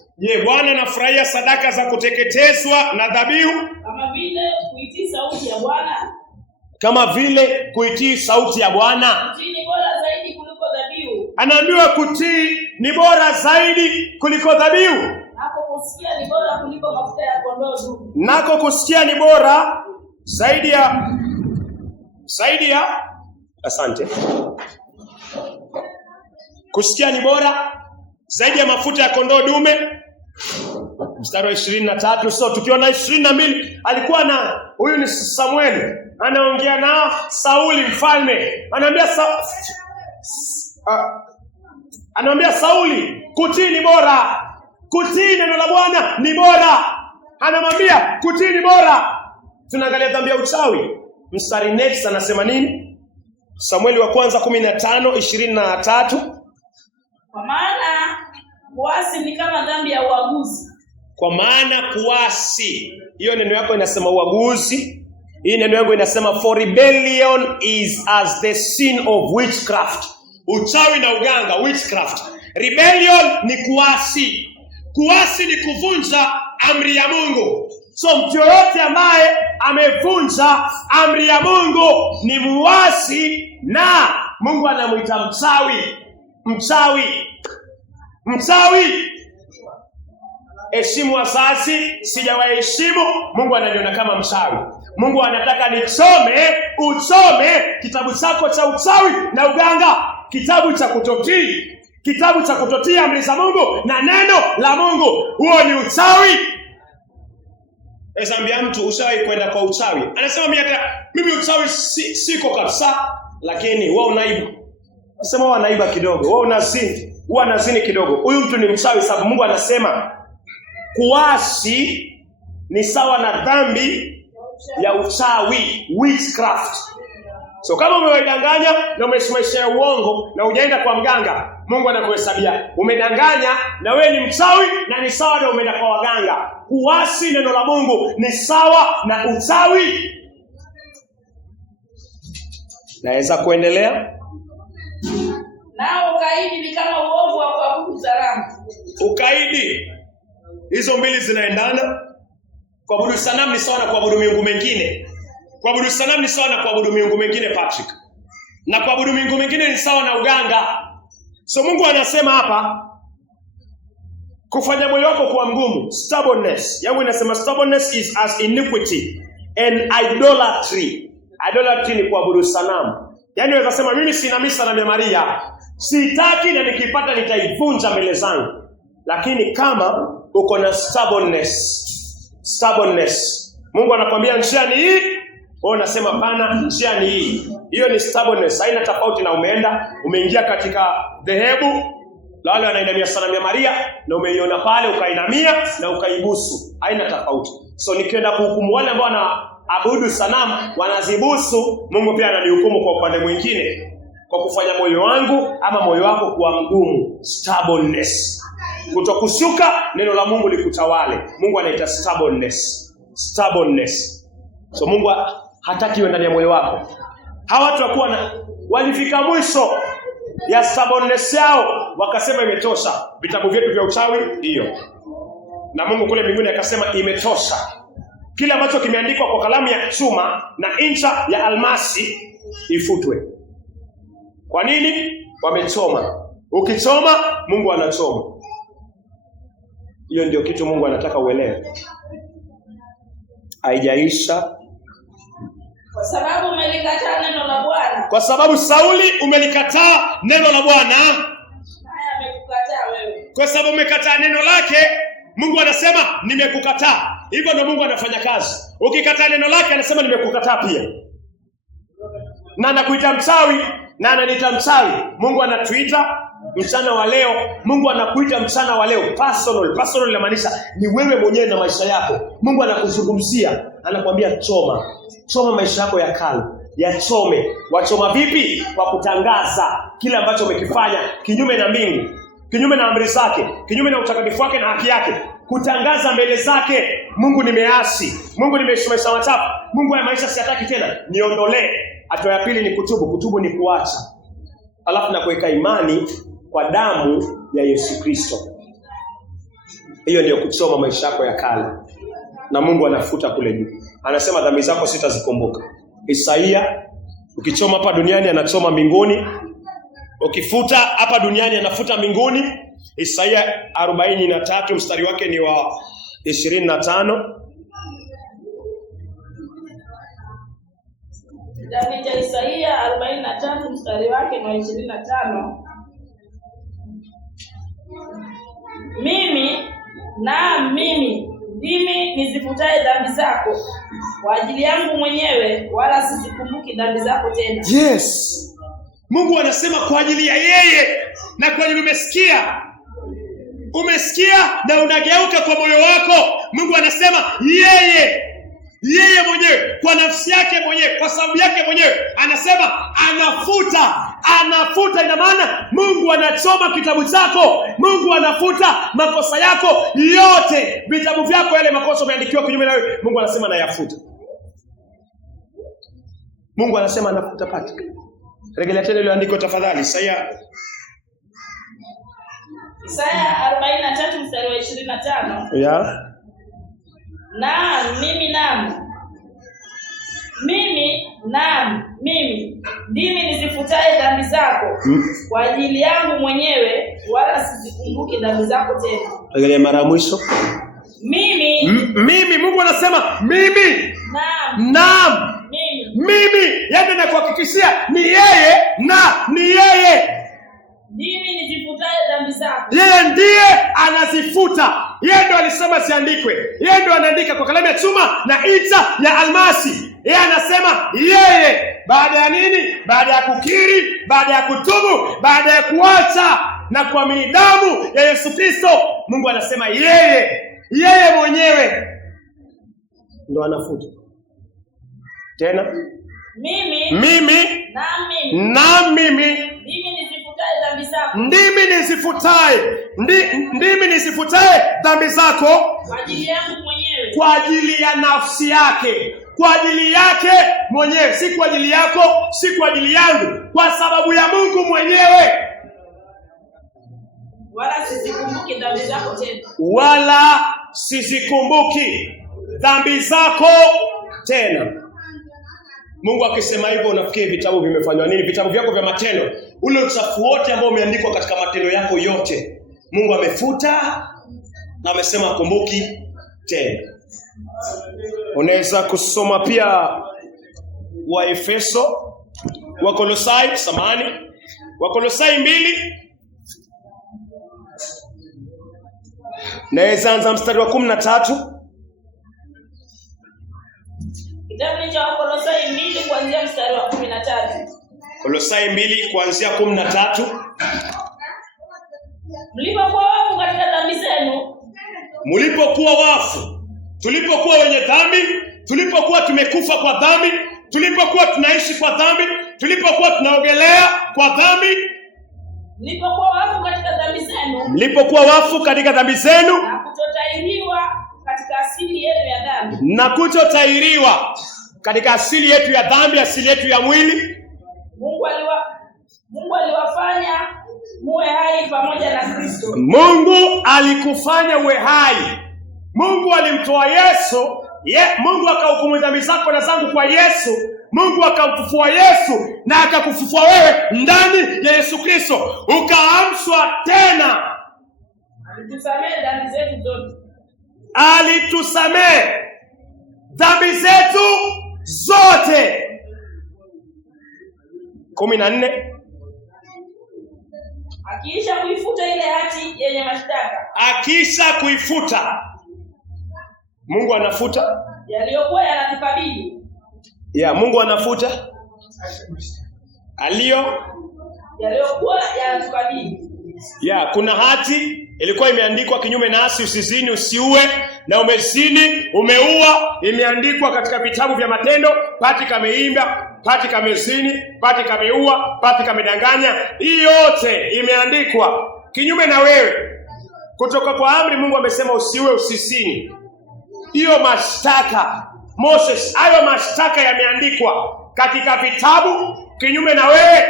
Bwana anafurahia sadaka za kuteketezwa na dhabihu? Kama vile kuitii sauti ya Bwana. Kama vile kuitii sauti ya Bwana. Kutii ni bora zaidi kuliko dhabihu. Anaambiwa kutii ni bora zaidi kuliko dhabihu. Nako kusikia ni bora kuliko mafuta ya kondoo dume. Nako kusikia ni bora zaidi ya asante. Kusikia ni bora zaidi ya mafuta ya kondoo dume. Mstari wa 23. So tukiona 22, alikuwa na huyu ni Samueli, anaongea na Sauli mfalme. Anaambia Sauli, kutii ni bora. Kutii neno la Bwana ni bora. Anamwambia kutii ni bora. Tunaangalia dhambi ya uchawi. Mstari next anasema nini? Samueli wa kwanza 15:23. Kwa maana kuasi ni kama dhambi ya uaguzi. Kwa maana kuasi, hiyo neno yako inasema uaguzi. Hii neno yangu inasema for rebellion is as the sin of witchcraft. Uchawi na uganga, witchcraft. Rebellion ni kuasi. Kuasi ni kuvunja amri ya Mungu. So mtu yoyote ambaye amevunja amri ya Mungu ni muasi, na Mungu anamuita mchawi. Heshimu wazazi, sijawaheshimu, Mungu ananiona kama mchawi. Mungu anataka uchome kitabu chako cha uchawi na uganga, kitabu cha kutotii amri za Mungu na neno la Mungu. Huo ni uchawi. Ezambia mtu ushawahi kwenda kwa uchawi, anasema mimi uchawi siko kabisa, lakini wewe unaiba. Nasema wewe unaiba kidogo, wewe unazini kidogo. Huyu mtu ni mchawi, sababu Mungu anasema kuasi ni sawa na dhambi ya uchawi, witchcraft. So kama umewadanganya na umeshimamisha uongo na hujaenda kwa mganga, Mungu anakuhesabia umedanganya na wewe ni mchawi, na ni sawa na umeenda kwa waganga. Kuasi neno la Mungu ni sawa na uchawi. Naweza kuendelea? Nao ukaidi ni kama uovu wa kuabudu sanamu. Ukaidi, hizo mbili zinaendana. Kuabudu sanamu ni sawa na kuabudu miungu mengine. Kuabudu sanamu ni sawa na kuabudu miungu mengine, Patrick. Na kuabudu miungu mengine ni sawa na uganga. So Mungu anasema hapa, kufanya moyo wako kuwa mgumu, stubbornness. Yangu inasema stubbornness is as iniquity and idolatry. Idolatry ni kuabudu sanamu. Yaani unaweza sema mimi sina misa na Maria, sitaki, na nikipata nitaivunja mbele zangu. Lakini kama uko na stubbornness, Mungu anakuambia njia ni hii, wewe unasema pana, njia ni hii. Hiyo ni stubbornness. Haina tofauti na umeingia katika dhehebu la wale wanainamia sanamu Maria, na umeiona pale ukainamia na ukaibusu. Haina tofauti. So nikienda kuhukumu wale ambao wanaabudu sanamu wanazibusu, Mungu pia ananihukumu kwa upande mwingine, kwa kufanya moyo wangu ama moyo wako kuwa mgumu, stubbornness. Kutokushuka, neno la Mungu likutawale. Mungu anaita stubbornness. So Mungu hataki iwe ndani ya moyo wako. Hawa watu walifika mwisho ya stubbornness yao, wakasema imetosha. Vitabu vyetu vya uchawi hiyo. Na Mungu kule mbinguni akasema imetosha. Kila ambacho kimeandikwa kwa kalamu ya chuma na incha ya almasi ifutwe. Kwa nini? Wamechoma. Ukichoma, Mungu anachoma. Hiyo ndio kitu Mungu anataka uelewe. Haijaisha. Kwa sababu umelikataa neno la Bwana. Kwa sababu Sauli umelikataa neno la Bwana. Haya amekukataa wewe. Kwa sababu umekataa neno lake, Mungu anasema nimekukataa. Hivyo ndio Mungu anafanya kazi. Ukikataa neno lake anasema nimekukataa pia. Na anakuita mchawi na ananiita mchawi. Mungu anatuita mchana wa leo. Mungu anakuita mchana wa leo personal inamaanisha ni wewe mwenyewe na maisha yako. Mungu anakuzungumzia, anakuambia choma maisha yako ya kale, yachome. Wachoma vipi? Kwa kutangaza kile ambacho umekifanya kinyume na mbingu, kinyume na amri zake, kinyume na utakatifu wake na haki yake. Kutangaza mbele zake, Mungu nimeasi, Mungu nimeishi maisha machafu, Mungu ya maisha siyataki tena, niondolee. Hatua ya pili ni kutubu. Kutubu ni kuacha. Alafu na kuweka imani kwa damu ya Yesu Kristo. Hiyo ndio kuchoma maisha yako ya kale. Na Mungu anafuta kule juu. Anasema dhambi zako sitazikumbuka. Isaia, ukichoma hapa duniani anachoma mbinguni. Ukifuta hapa duniani anafuta mbinguni. Isaia 43 mstari wake ni wa 25. Kitabu cha Isaia 43 mstari wake na 25. Mimi ndimi nizifutaye dhambi zako kwa ajili yangu mwenyewe, wala sizikumbuki dhambi zako tena. Yes. Mungu anasema kwa ajili ya yeye. Na kwa ajili umesikia na unageuka kwa moyo wako. Mungu anasema yeye mwenyewe, kwa nafsi yake mwenyewe, kwa sababu yake mwenyewe, anasema anafuta. Ina maana Mungu anachoma kitabu chako. Mungu anafuta makosa yako yote. Vitabu vyako, yale makosa yameandikiwa kinyume na wewe, Mungu anasema anayafuta. Mungu anasema anafuta pati. Rejelea tena ile andiko tafadhali. Isaia 43 mstari wa 25. Yeah. Mimi ndimi nizifutaye dhambi zako kwa ajili yangu mwenyewe, wala sizikumbuki dhambi zako tena. Angalia mara mwisho. Mimi Mungu anasema mimi. Naam. Mimi yeye anakuhakikishia ni yeye na ni yeye. Ndimi nizifutaye dhambi zako. Yeye ndiye anazifuta. Yeye ndo alisema ziandikwe. Yeye ndo anaandika kwa kalamu ya chuma na incha ya almasi. Yeye anasema yeye. Baada ya nini? Baada ya kukiri, baada ya kutubu, baada ya kuacha na kuamini damu ya Yesu Kristo, Mungu anasema yeye mwenyewe ndo anafuta. Tena mimi ndimi nizifutaye dhambi zako kwa ajili yangu mwenyewe, kwa ajili ya nafsi yake, kwa ajili yake mwenyewe, si kwa ajili yako, si kwa ajili yangu, kwa sababu ya Mungu mwenyewe. Wala sizikumbuki dhambi zako tena. Wala sizikumbuki dhambi zako tena. Mungu akisema hivyo, unafikiri vitabu vimefanywa nini? Vitabu vyako vya matendo, ule uchafu wote ambao umeandikwa katika matendo yako yote, Mungu amefuta na amesema kumbuki tena. Unaweza kusoma pia Wakolosai 2. Naweza anza mstari wa 13. Kitabu cha Wakolosai 2 kuanzia mstari wa 13. Kolosai 2 kuanzia 13. Mlipokuwa wafu katika dhambi zenu. Mlipokuwa wafu, tulipokuwa wenye dhambi, tulipokuwa tumekufa kwa dhambi, tulipokuwa tunaishi kwa dhambi, tulipokuwa tunaogelea kwa dhambi. Mlipokuwa wafu katika dhambi zenu, mlipokuwa wafu katika dhambi zenu na kutotahiriwa katika asili yenu ya dhambi, na kutotahiriwa katika asili yetu ya dhambi, asili yetu ya mwili, Mungu aliwafanya muwe hai pamoja na Kristo. Mungu alikufanya uwe hai. Mungu alimtoa Yesu, Mungu akahukumu dhambi zako na zangu kwa Yesu. Mungu akamfufua Yesu na akakufufua wewe ndani ya Yesu Kristo, ukaamshwa tena. Alitusamehe dhambi zetu zote. Alitusamehe dhambi zetu zote. 14. Akiisha kuifuta ile hati yenye mashtaka. Akiisha kuifuta. Mungu anafuta yaliyokuwa yanatukabili. Mungu anafuta yaliyokuwa yanatukabili. Kuna hati ilikuwa imeandikwa kinyume nasi: usizini, usiue, na umezini, umeua. Imeandikwa katika vitabu vya Matendo, Pati kameimba, Pati kamezini, Pati kameua, Pati kamedanganya. Hii yote imeandikwa kinyume na wewe. Kutoka kwa amri Mungu amesema usiue, usizini. Hiyo mashtaka Moses, hayo mashtaka yameandikwa katika vitabu kinyume na wewe.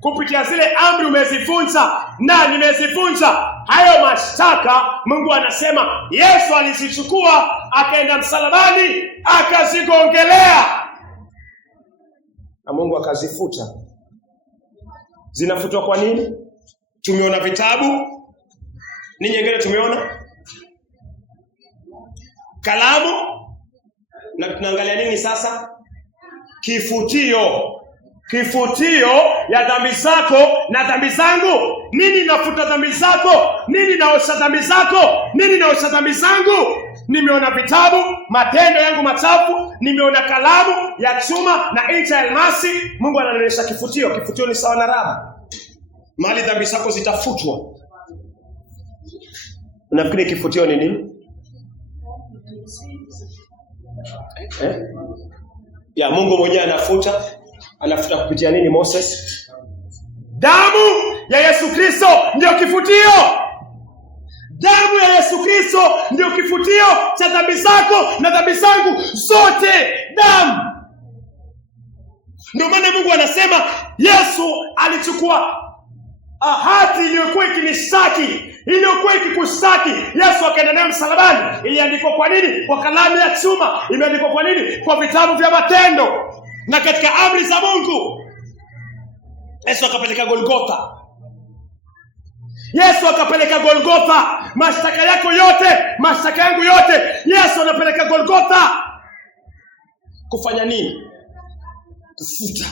Kupitia zile amri umezifunza na nimezifunza. Hayo mashtaka Mungu anasema Yesu alizichukua, akaenda msalabani, akazigongelea, na Mungu akazifuta. Zinafutwa kwa nini? Tumeona vitabu. Ni nyingine tumeona kalamu, na tunaangalia nini sasa? Kifutio ya dhambi zako na dhambi zangu. Nini nafuta dhambi zako? Nini naosha dhambi zako? Nini naosha dhambi zangu? Nimeona vitabu, matendo yangu machafu. Nimeona kalamu ya chuma na ncha ya almasi. Mungu ananionyesha kifutio. Kifutio ni sawa na raba. Mahali dhambi zako zitafutwa. Unafikiri kifutio ni nini? Mungu mwenyewe anafuta kupitia nini? Moses. Damu ya Yesu Kristo ndio kifutio. Damu ya Yesu Kristo ndio kifutio cha dhambi zako na dhambi zangu zote. Damu. Ndio maana Mungu anasema Yesu alichukua hati iliyokuwa ikinishtaki, iliyokuwa ikikushtaki. Yesu akaenda nayo msalabani. Iliandikwa kwa nini? Kwa kalamu ya chuma. Imeandikwa kwa nini? Kwa vitabu vya Matendo na katika amri za Mungu. Yesu akapeleka Golgotha. Yesu akapeleka Golgotha. Mashtaka yako yote, mashtaka yangu yote, Yesu anapeleka Golgotha. Kufanya nini? Kufuta.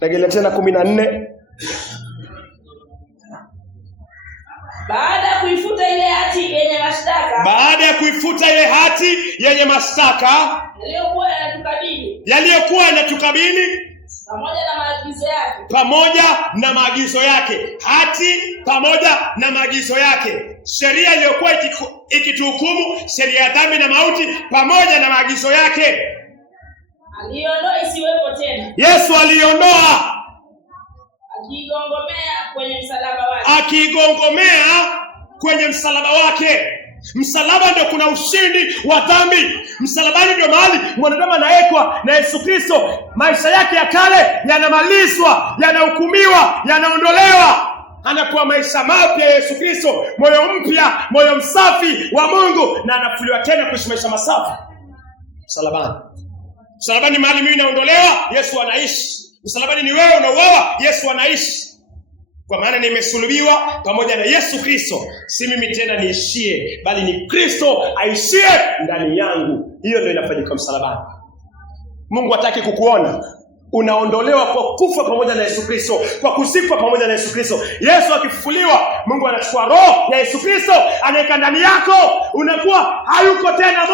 Rejelea tena 14. Baada ya kuifuta ile hati yenye mashtaka. Baada ya kuifuta ile hati yenye mashtaka yaliyokuwa yanatukabili pamoja na maagizo yake. Hati pamoja na maagizo yake. Sheria iliyokuwa ikituhukumu, sheria ya dhambi na mauti, pamoja na maagizo yake. Aliondoa isiwepo tena. Yesu aliondoa. Akigongomea kwenye msalaba wake. Msalaba ndio kuna ushindi wa dhambi. Msalabani ndio mahali mwanadamu anawekwa na Yesu Kristo. Maisha yake ya kale yanamalizwa, yanahukumiwa, yanaondolewa. Anakuwa maisha mapya ya Yesu Kristo, moyo mpya, moyo msafi wa Mungu, na anafufuliwa tena kuishi maisha masafi. Msalabani mahali mimi naondolewa, Yesu anaishi. Msalabani ni wewe unauawa, Yesu anaishi. Kwa maana nimesulubiwa pamoja na Yesu Kristo. Si mimi tena niishie, bali ni Kristo aishie ndani yangu. Hiyo ndio inafanyika msalabani. Mungu hataki kukuona unaondolewa kwa kufa pamoja na Yesu Kristo, kwa kuzikwa pamoja na Yesu Kristo. Yesu akifufuliwa, Mungu anachukua roho ya Yesu Kristo, anaweka ndani yako. Unakuwa hayuko tena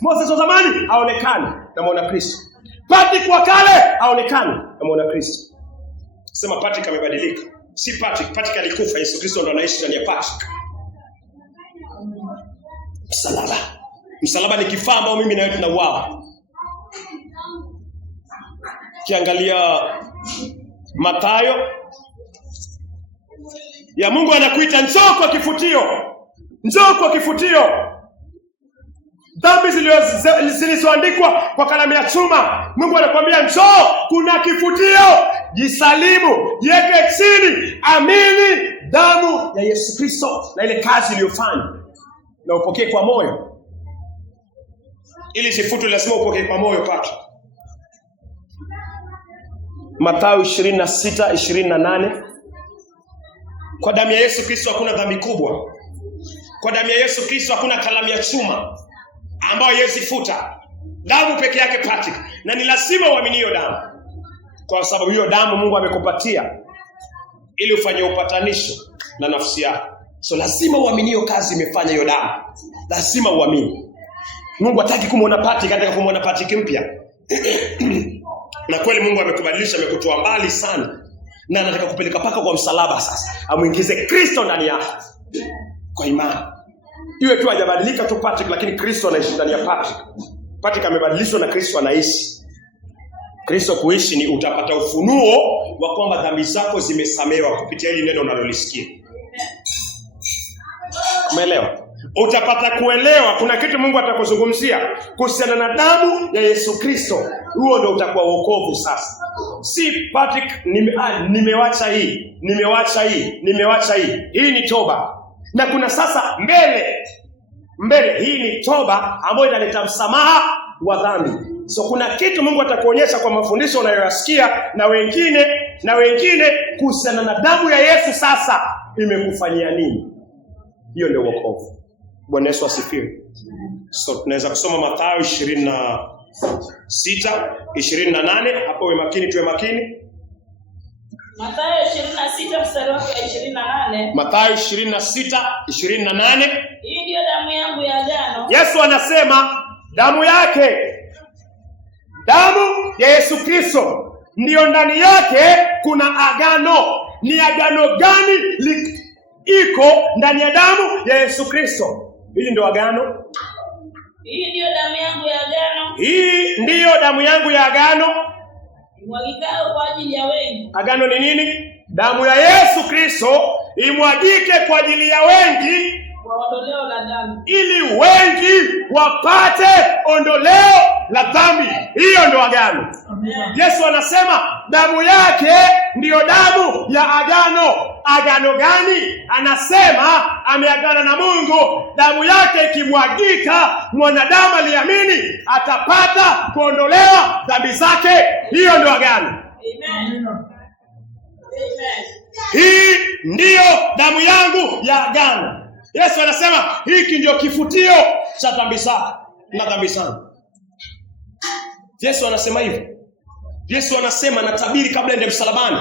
Moses wa zamani haonekani, namuona Kristo. Patrick wa kale haonekani, namuona Kristo. Sema Patrick amebadilika. Si Patrick alikufa, Yesu Kristo ndo anaishi ndani ya Patrick. Msalaba ni kifaa ambao mimi na wewe tunauawa. Kiangalia Mathayo. Ya Mungu anakuita njoo kwa kifutio. Njoo kwa kifutio. Dhambi zilizoandikwa kwa kalamu ya chuma, Mungu anakuambia njoo, kuna kifutio. Jisalimu, jiweke chini, amini damu ya Yesu Kristo na ile kazi iliyofanya, na upokee kwa moyo. Ili sifutwe lazima upokee kwa moyo pake. Mathayo 26:28. Kwa damu ya Yesu Kristo hakuna dhambi kubwa. Kwa damu ya Yesu Kristo hakuna kalamu ya chuma ambayo Yesu futa. Damu peke yake Patrick, na ni lazima uamini hiyo damu. Kwa sababu hiyo damu Mungu amekupatia ili ufanye upatanisho na nafsi yako. So lazima uamini hiyo kazi imefanya hiyo damu. Lazima uamini. Mungu hataki kumuona Patrick, anataka kumuona Patrick mpya. Na kweli Mungu amekubadilisha, amekutoa mbali sana. Na anataka kupeleka paka kwa msalaba sasa. Amuingize Kristo ndani yako. Kwa imani. Iwe tu hajabadilika tu Patrick, lakini Kristo anaishi ndani ya Patrick. Patrick amebadilishwa na Kristo anaishi. Kristo kuishi ni utapata ufunuo wa kwamba dhambi zako zimesamehewa kupitia hili neno unalolisikia. Umeelewa? Utapata kuelewa kuna kitu Mungu atakuzungumzia kuhusiana na damu ya Yesu Kristo. Huo ndio utakuwa wokovu sasa. Si Patrick nimewacha hii, nimewacha hii. Hii ni toba. Na kuna sasa mbele hii ni toba ambayo inaleta msamaha wa dhambi. So kuna kitu Mungu atakuonyesha kwa mafundisho unayoyasikia na wengine kuhusiana na damu ya Yesu sasa imekufanyia nini. Hiyo ndio wokovu. Bwana Yesu asifiwe. So tunaweza kusoma Mathayo 26:28. Hapo wewe makini, tuwe makini. Mathayo 26 mstari wa 28. Mathayo 26:28. Hii ndio damu yangu ya agano. Yesu anasema damu yake, damu ya Yesu Kristo ndio ndani yake kuna agano. Ni agano gani iko ndani ya damu ya Yesu Kristo? Hili ndio agano. Hii ndio damu yangu ya agano. Hii ndio damu yangu ya agano. Imwagikayo kwa ajili ya wengi. Agano ni nini? Damu ya Yesu Kristo imwagike kwa ajili ya wengi, kwa ondoleo la dhambi. Ili wengi wapate ondoleo la dhambi. Hiyo ndio agano. Amen. Yesu anasema damu yake ndiyo damu ya agano. Agano gani? Anasema ameagana na Mungu. Damu yake ikimwagika, mwanadamu aliamini atapata kuondolewa dhambi zake. Hiyo ndio agano. Amen. Amen. Hii ndiyo damu yangu ya agano. Yesu anasema hiki ndio kifutio cha dhambi zako na dhambi zangu. Yesu anasema hivyo. Yesu anasema na tabiri kabla ende msalabani,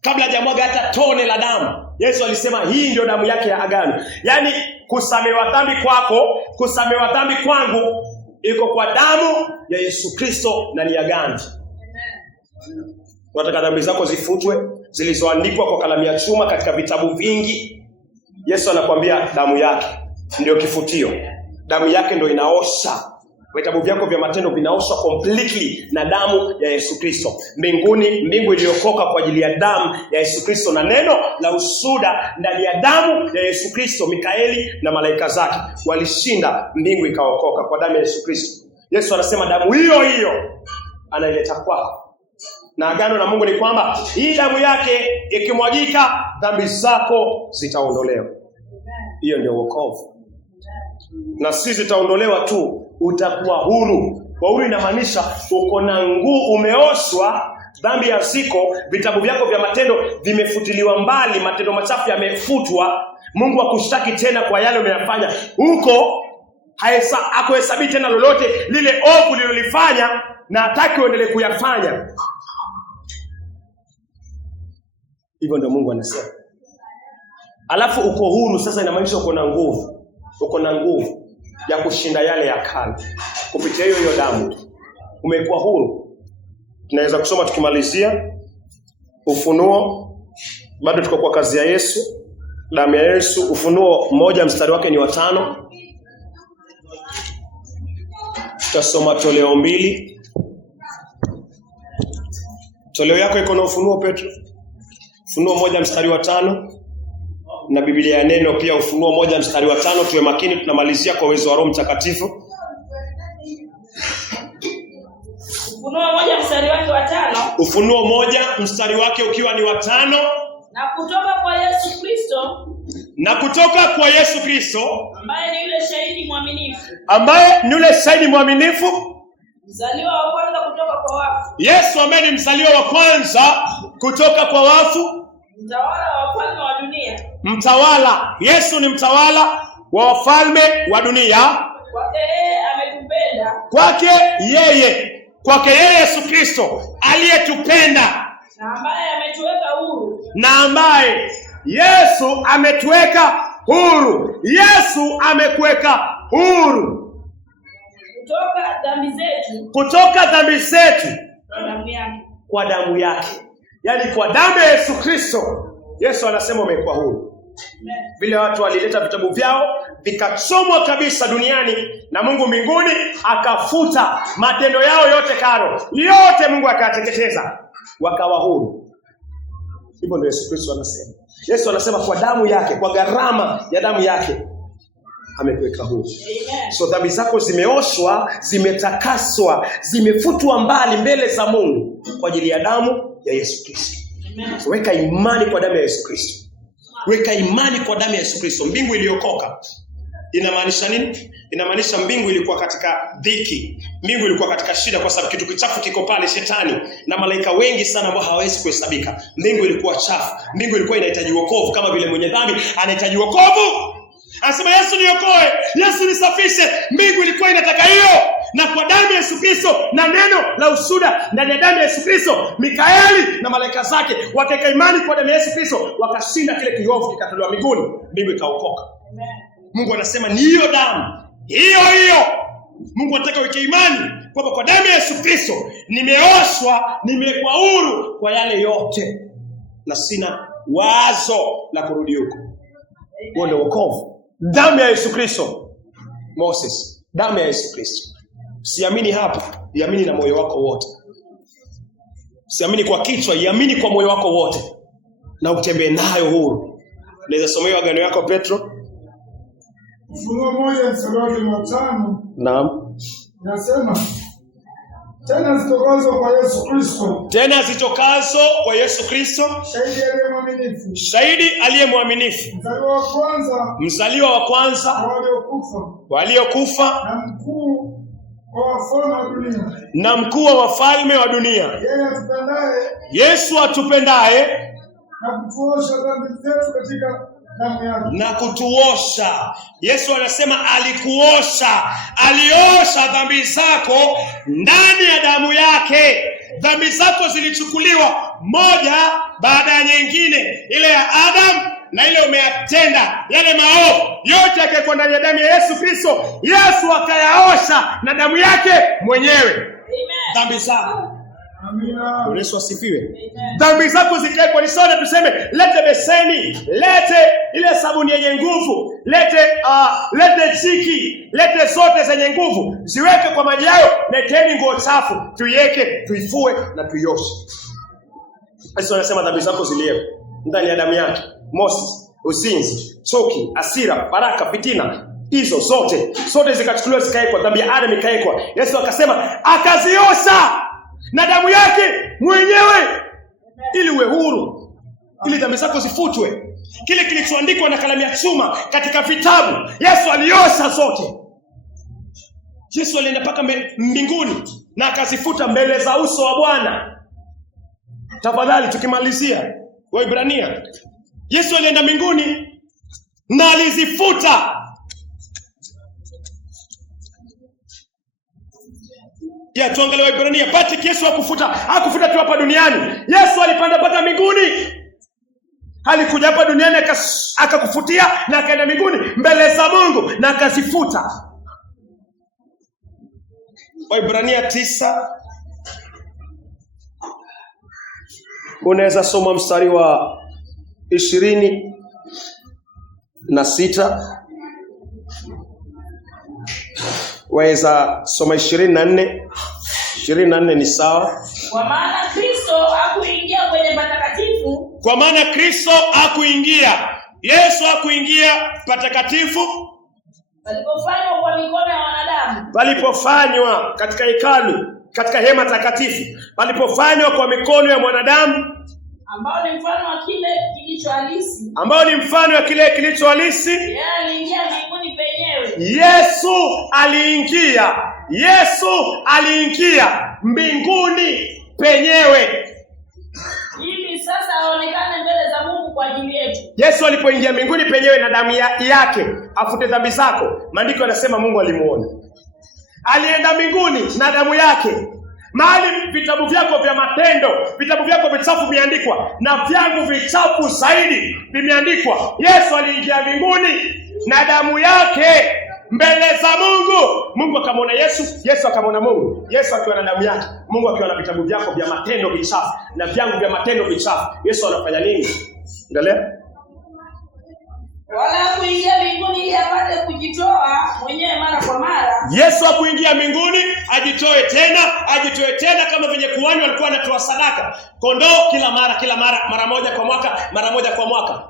kabla hajamwaga hata tone la damu. Yesu alisema hii ndio damu yake ya agano. Yaani kusamehewa dhambi kwako, kusamehewa dhambi kwangu iko kwa damu ya Yesu Kristo na ni agano. Amen. Unataka dhambi zako zifutwe zilizoandikwa kwa kalamu ya chuma katika vitabu vingi? Yesu anakuambia damu yake ndio kifutio. Damu yake ndio inaosha. Vitabu vyako vya matendo vinaoshwa completely na damu ya Yesu Kristo. Mbingu iliyokoka kwa ajili ya damu ya Yesu Kristo, na neno la ushuhuda ndani ya damu ya Yesu Kristo. Mikaeli na malaika zake walishinda, mbingu ikaokoka kwa damu ya Yesu Kristo. Yesu anasema damu hiyo hiyo anaileta kwako. Na agano na Mungu ni kwamba hii damu yake ikimwagika, dhambi zako zitaondolewa. Hiyo ndio wokovu. Na si zitaondolewa tu, utakuwa huru. Kwa huru inamaanisha uko na nguvu, umeoshwa, dhambi haziko, vitabu vyako vya matendo vimefutiliwa mbali, matendo machafu yamefutwa. Mungu hakushtaki tena kwa yale umeyafanya. Huko hakuhesabii tena lolote lile ovu lilolifanya, na hataki uendelee kuyafanya. Hivyo ndio Mungu anasema. Alafu uko huru sasa, inamaanisha uko na nguvu. Uko na nguvu ya kushinda yale ya kale. Kupitia hiyo damu umekuwa huru. Tunaweza kusoma tukimalizia Ufunuo. Bado tuko kwa kazi ya Yesu, damu ya Yesu. Ufunuo 1 mstari wake ni wa 5. Tutasoma toleo 2. Toleo yako iko na Ufunuo Petro? Ufunuo 1:5 na Biblia ya Neno pia Ufunuo 1:5. Tuwe makini, tunamalizia kwa uwezo wa Roho Mtakatifu. Ufunuo 1:5. Ufunuo 1 wake ukiwa ni 5. Na kutoka kwa Yesu Kristo, ambaye ni yule shahidi mwaminifu, mzaliwa wa kwanza kutoka kwa wafu. Yesu ambaye ni mzaliwa wa kwanza kutoka kwa wafu, mtawala wa wafalme wa dunia. Mtawala. Yesu ni mtawala wa wafalme wa dunia. Kwake yeye Yesu Kristo aliyetupenda na ambaye Yesu ametuweka huru. Yesu amekuweka huru kutoka dhambi zetu kwa damu yake. Yaani kwa damu ya Yesu Kristo, Yesu anasema umekuwa huru. Vile watu walileta vitabu vyao vikachomwa kabisa duniani, na Mungu mbinguni akafuta matendo yao yote karo. Yote Mungu akayateketeza, wakawa huru. Hivyo ndio Yesu Kristo anasema. Yesu anasema kwa damu yake, kwa gharama ya damu yake amekuweka huru. So dhambi zako zimeoshwa, zimetakaswa, zimefutwa mbali mbele za Mungu kwa ajili ya damu ya Yesu Kristo. So weka imani kwa damu ya Yesu Kristo. Weka imani kwa damu ya Yesu Kristo. Mbingu iliokoka inamaanisha nini? Inamaanisha mbingu ilikuwa katika dhiki. Mbingu ilikuwa katika shida kwa sababu kitu kichafu kiko pale, shetani na malaika wengi sana ambao hawezi kuhesabika. Mbingu ilikuwa chafu. Mbingu ilikuwa inahitaji wokovu kama vile mwenye dhambi anahitaji wokovu. Anasema Yesu niokoe, Yesu nisafishe. Mbingu ilikuwa inataka hiyo. Na kwa damu ya Yesu Kristo na neno la ushuhuda ndani ya damu ya Yesu Kristo, Mikaeli na malaika zake wakaweka imani kwa damu ya Yesu Kristo, wakashinda kile kiovu, kikatolewa mbinguni, mbingu ikaokoka. Mungu anasema ni hiyo damu hiyo. Mungu anataka weke imani kwamba kwa damu ya Yesu Kristo nimeoshwa, nimekuwa huru kwa yale yote, na sina wazo la kurudi huko. Huo ndio wokovu. Damu ya Yesu Kristo. Moses, damu ya Yesu Kristo. Siamini hapa, iamini na moyo wako wote. Siamini kwa kichwa, iamini kwa moyo wako wote, na utembee nayo huru. Naweza somea agano yako Petro. Ufunuo 1:5. Naam. Nasema tena zitokazo kwa Yesu Kristo, shahidi aliye mwaminifu, mzaliwa wa kwanza waliokufa, na mkuu wa wafalme wa dunia. Yesu atupendaye na kutuosha. Yesu anasema alikuosha, aliosha dhambi zako ndani ya damu yake. Dhambi zako zilichukuliwa moja baada ya nyingine, ile ya Adam na ile umeyatenda, yale maovu yote yakawekwa ndani ya damu ya Yesu Kristo. Yesu akayaosha na damu yake mwenyewe. Dhambi zako. Amina. Yesu asifiwe. Dhambi zako zikawekwa, ni sawa tuseme lete beseni, lete ile sabuni yenye nguvu, lete chiki, lete zote zenye nguvu, ziweke kwa maji hayo, leteni nguo chafu, tuiweke, tuifue na tuioshe. Yesu anasema dhambi zako ziliwekwa ndani ya damu yake. Moses, uzinzi, chuki, hasira, baraka, fitina, hizo zote zikachukuliwa zikawekwa, dhambi ya Adam ikawekwa. Yesu akasema akaziosha na damu yake mwenyewe, ili uwe huru, ili dhambi zako zifutwe. Kile kilichoandikwa na kalamu ya chuma katika vitabu, Yesu aliosha zote. Yesu alienda mpaka mbinguni na akazifuta mbele za uso wa Bwana. Tafadhali tukimalizia Waebrania, Yesu alienda mbinguni na alizifuta. Tuangalie Waebrania. Patrick, Yesu hakufuta tu hapa duniani. Yesu alipanda mpaka mbinguni. Alikuja hapa duniani akakufutia na akaenda mbinguni mbele za Mungu na akazifuta. Waebrania 9. Unaweza soma mstari wa 26. Waweza soma 24, 24 ni sawa. Kwa maana Kristo hakuingia kwenye patakatifu. Kwa maana Kristo hakuingia. Yesu hakuingia patakatifu. Palipofanywa kwa mikono ya wanadamu. Palipofanywa katika hekalu, katika hema takatifu. Palipofanywa kwa mikono ya mwanadamu. Ambao ni mfano wa kile kilicho halisi. Ambao ni mfano wa kile kilicho halisi. Yeye aliingia mbinguni penyewe. Yesu aliingia mbinguni penyewe. Hivi sasa aonekane mbele za Mungu kwa ajili yetu. Yesu alipoingia mbinguni penyewe na damu yake afute dhambi zako. Maandiko yanasema Mungu alimuona. Alienda mbinguni na damu yake. Mahali vitabu vyako vya matendo, vitabu vyako vichafu vimeandikwa na vyangu vichafu zaidi vimeandikwa. Yesu aliingia mbinguni na damu yake mbele za Mungu. Mungu akamwona Yesu, Yesu akamwona Mungu. Yesu akiwa na damu yake, Mungu akiwa na vitabu vyako vya matendo vichafu na vyangu vya matendo vichafu. Yesu anafanya nini? Endelea. Wala hakuingia mbinguni ili apate kujitoa mwenyewe mara kwa mara. Yesu hakuingia mbinguni ajitoe tena kama venye kuhani walikuwa wanatoa sadaka kondoo mara moja kwa mwaka.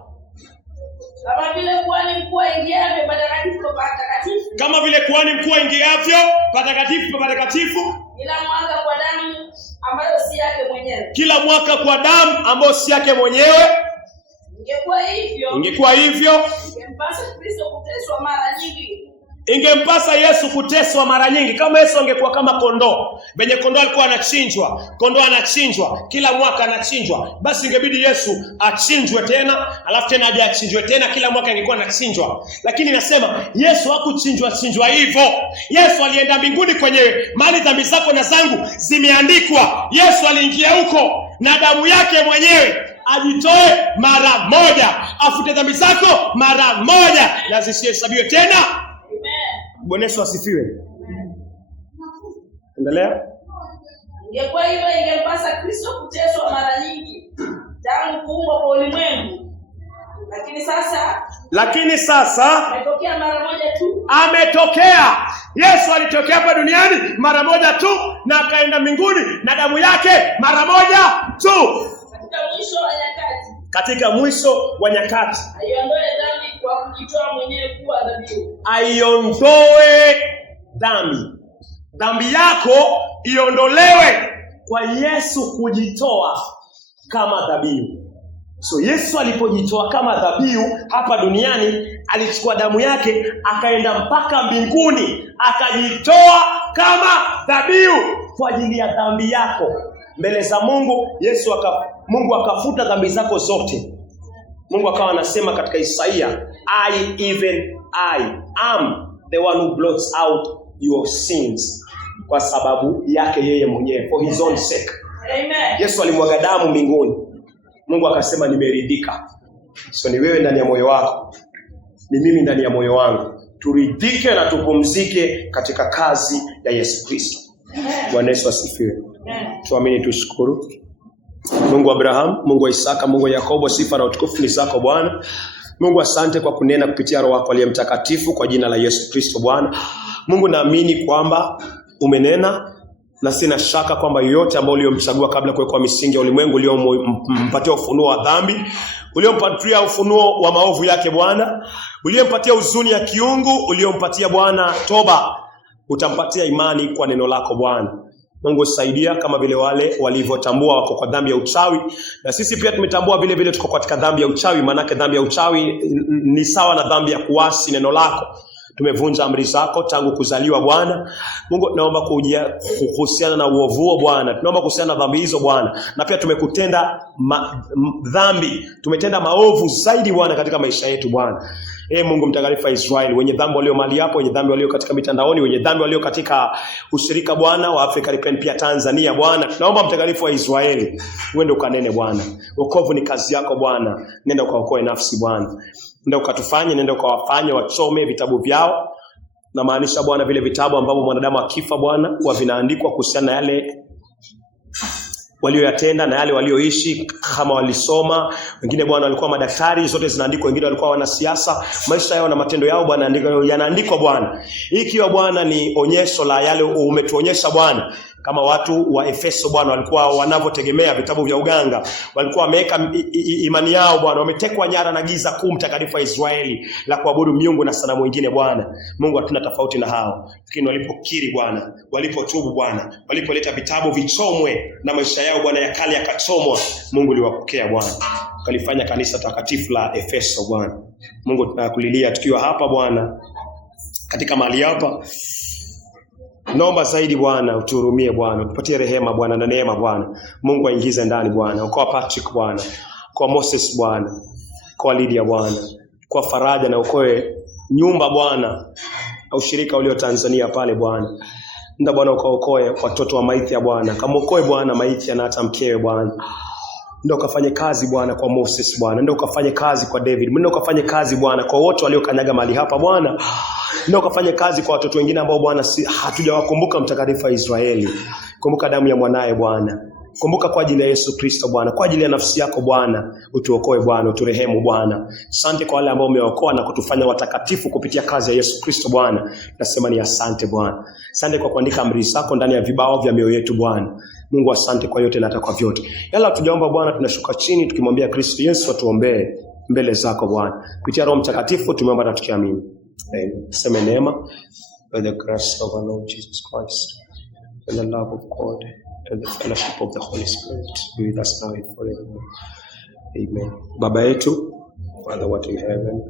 Kama vile kuhani mkuu aingiavyo patakatifu. Kama vile kuhani mkuu aingiavyo patakatifu. Kila mwaka kwa damu ambayo si yake mwenyewe. Kila mwaka kwa damu ambayo si yake mwenyewe. Ingekuwa hivyo, ingempasa Kristo kuteswa mara nyingi. Ingempasa Yesu kuteswa mara nyingi. Kama Yesu angekuwa kama kondoo, benye kondoo alikuwa anachinjwa, kila mwaka anachinjwa, basi ingebidi Yesu achinjwe tena, alafu tena aje achinjwe tena, kila mwaka ingekuwa anachinjwa. Lakini nasema Yesu hakuchinjwa hivyo. Yesu alienda mbinguni kwenyewe, mahali dhambi zako na zangu zimeandikwa. Yesu aliingia huko na damu yake mwenyewe, ajitoe mara moja, afute dhambi zako mara moja na zisihesabiwe tena. Bwana Yesu asifiwe. Endelea. Ingekuwa hivyo, ingempasa Kristo kuteswa mara nyingi tangu kuumbwa kwa ulimwengu. Lakini sasa ametokea mara moja tu. Yesu alitokea hapa duniani mara moja tu na akaenda mbinguni na damu yake mara moja tu. Katika mwisho wa nyakati. Aiondoe dhambi kwa kujitoa mwenyewe kuwa dhabihu. Aiondoe dhambi yako iondolewe kwa Yesu kujitoa kama dhabihu. So Yesu alipojitoa kama dhabihu hapa duniani, alichukua damu yake akaenda mpaka mbinguni akajitoa kama dhabihu kwa ajili ya dhambi yako mbele za Mungu. Mungu akafuta dhambi zako zote. Mungu akawa anasema katika Isaia, I am the one who blots out your sins, kwa sababu yake yeye mwenyewe, for his own sake. Amen. Yesu alimwaga damu mbinguni. Mungu akasema nimeridhika. So ni wewe ndani ya moyo wako, ni mimi ndani ya moyo wangu. Turidhike na tupumzike katika kazi ya Yesu Kristo. Bwana Yesu asifiwe. Tuamini, tushukuru. Mungu wa Abraham, Mungu wa Isaka, Mungu wa Yakobo, sifa na utukufu ni zako Bwana. Mungu asante kwa kunena kupitia Roho wako aliye mtakatifu kwa jina la Yesu Kristo Bwana. Mungu, naamini kwamba umenena na sina shaka kwamba yote ambao uliomchagua kabla kuwekwa misingi ya ulimwengu, uliompatia ufunuo wa dhambi, uliompatia ufunuo wa maovu yake Bwana, uliompatia huzuni ya kiungu, uliompatia Bwana toba, utampatia imani kwa neno lako Bwana. Mungu saidia kama vile wale walivyotambua wako kwa dhambi ya uchawi, na sisi pia tumetambua vile vile tuko katika dhambi ya uchawi. Manake dhambi ya uchawi ni sawa na dhambi ya kuasi neno lako. Tumevunja amri zako tangu kuzaliwa Bwana. Mungu, naomba kuhusiana na uovuo Bwana, tunaomba kuhusiana na dhambi hizo Bwana, na pia tumekutenda dhambi, tumetenda maovu zaidi Bwana katika maisha yetu Bwana. Mungu mtakatifu wa Israeli, wenye dhambi walio mahali hapo, wenye dhambi walio katika mitandaoni, wenye dhambi walio katika ushirika Bwana wa Afrika Repent pia Tanzania Bwana, tunaomba mtakatifu wa Israeli uende ukanene Bwana. Wokovu ni kazi yako Bwana, nenda ukaokoe nafsi Bwana. Nenda ukatufanye, nenda ukawafanye wachome vitabu vyao. Na maanisha Bwana vile vitabu ambavyo mwanadamu akifa Bwana huwa vinaandikwa kuhusiana na yale walioyatenda na yale walioishi, kama walisoma. Wengine Bwana walikuwa madaktari, zote zinaandikwa. Wengine walikuwa wanasiasa, maisha yao na matendo yao Bwana yanaandikwa Bwana. Ikiwa Bwana ni onyesho la yale umetuonyesha Bwana Kama watu wa Efeso Bwana walikuwa wanavyotegemea vitabu vya uganga, walikuwa wameweka imani yao Bwana, wametekwa nyara na giza kuu mtakatifu wa Israeli la kuabudu miungu na sanamu wengine Bwana. Mungu, hatuna tofauti na hao. Lakini walipokiri Bwana, walipotubu Bwana, walipoleta vitabu vichomwe na maisha yao Bwana ya kale yakachomwa, Mungu uliwapokea Bwana. Ukalifanya kanisa takatifu la Efeso Bwana. Mungu, tunakulilia tukiwa hapa Bwana, katika mahali hapa. Naomba zaidi Bwana, utuhurumie Bwana, utupatie rehema Bwana na neema Bwana. Mungu aingize ndani Bwana, kwa Patrick Bwana, kwa Moses Bwana, kwa Lydia Bwana, kwa Faraja, na ukoe nyumba Bwana au shirika ulio Tanzania pale Bwana. Nenda Bwana ukaokoe watoto wa Maithia Bwana, kamokoe Bwana Maithia na hata mkewe Bwana. Ndio ukafanye kazi Bwana kwa Moses Bwana, ndio ukafanye kazi kwa David, ndio ukafanye kazi Bwana kwa wote waliokanyaga mahali hapa Bwana. Ndio ukafanye kazi kwa watoto wengine ambao Bwana hatujawakumbuka mtakatifu wa Israeli. Kumbuka damu ya mwanae Bwana. Kumbuka kwa ajili ya Yesu Kristo Bwana, kwa ajili ya nafsi yako Bwana, utuokoe Bwana, uturehemu Bwana. Asante kwa wale ambao umeokoa na kutufanya watakatifu kupitia kazi ya Yesu Kristo Bwana. Nasema ni asante Bwana. Asante kwa kuandika amri zako ndani ya vibao vya mioyo yetu Bwana. Mungu, asante kwa yote na hata kwa vyote. Yala tujaomba Bwana, tunashuka chini tukimwambia Kristo Yesu atuombee mbele zako Bwana. Kupitia Roho Mtakatifu tumeomba na tukiamini. Amen. Sema neema, by the grace of our Lord Jesus Christ, and the love of God, and the fellowship of the Holy Spirit be with us now and forevermore. Amen. Baba yetu, Father what in heaven,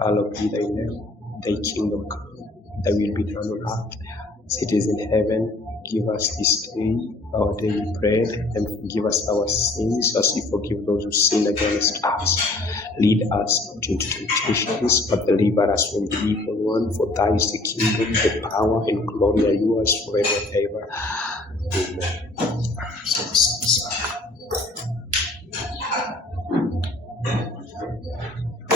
hallowed be thy name. Thy kingdom come, thy will be done on earth as it is in heaven. Give us this day our daily bread, and forgive us our sins as we forgive those who sin against us. Lead us not into temptations, but deliver us from the evil one. For thine is the kingdom, the power, and glory are yours forever and ever. Amen.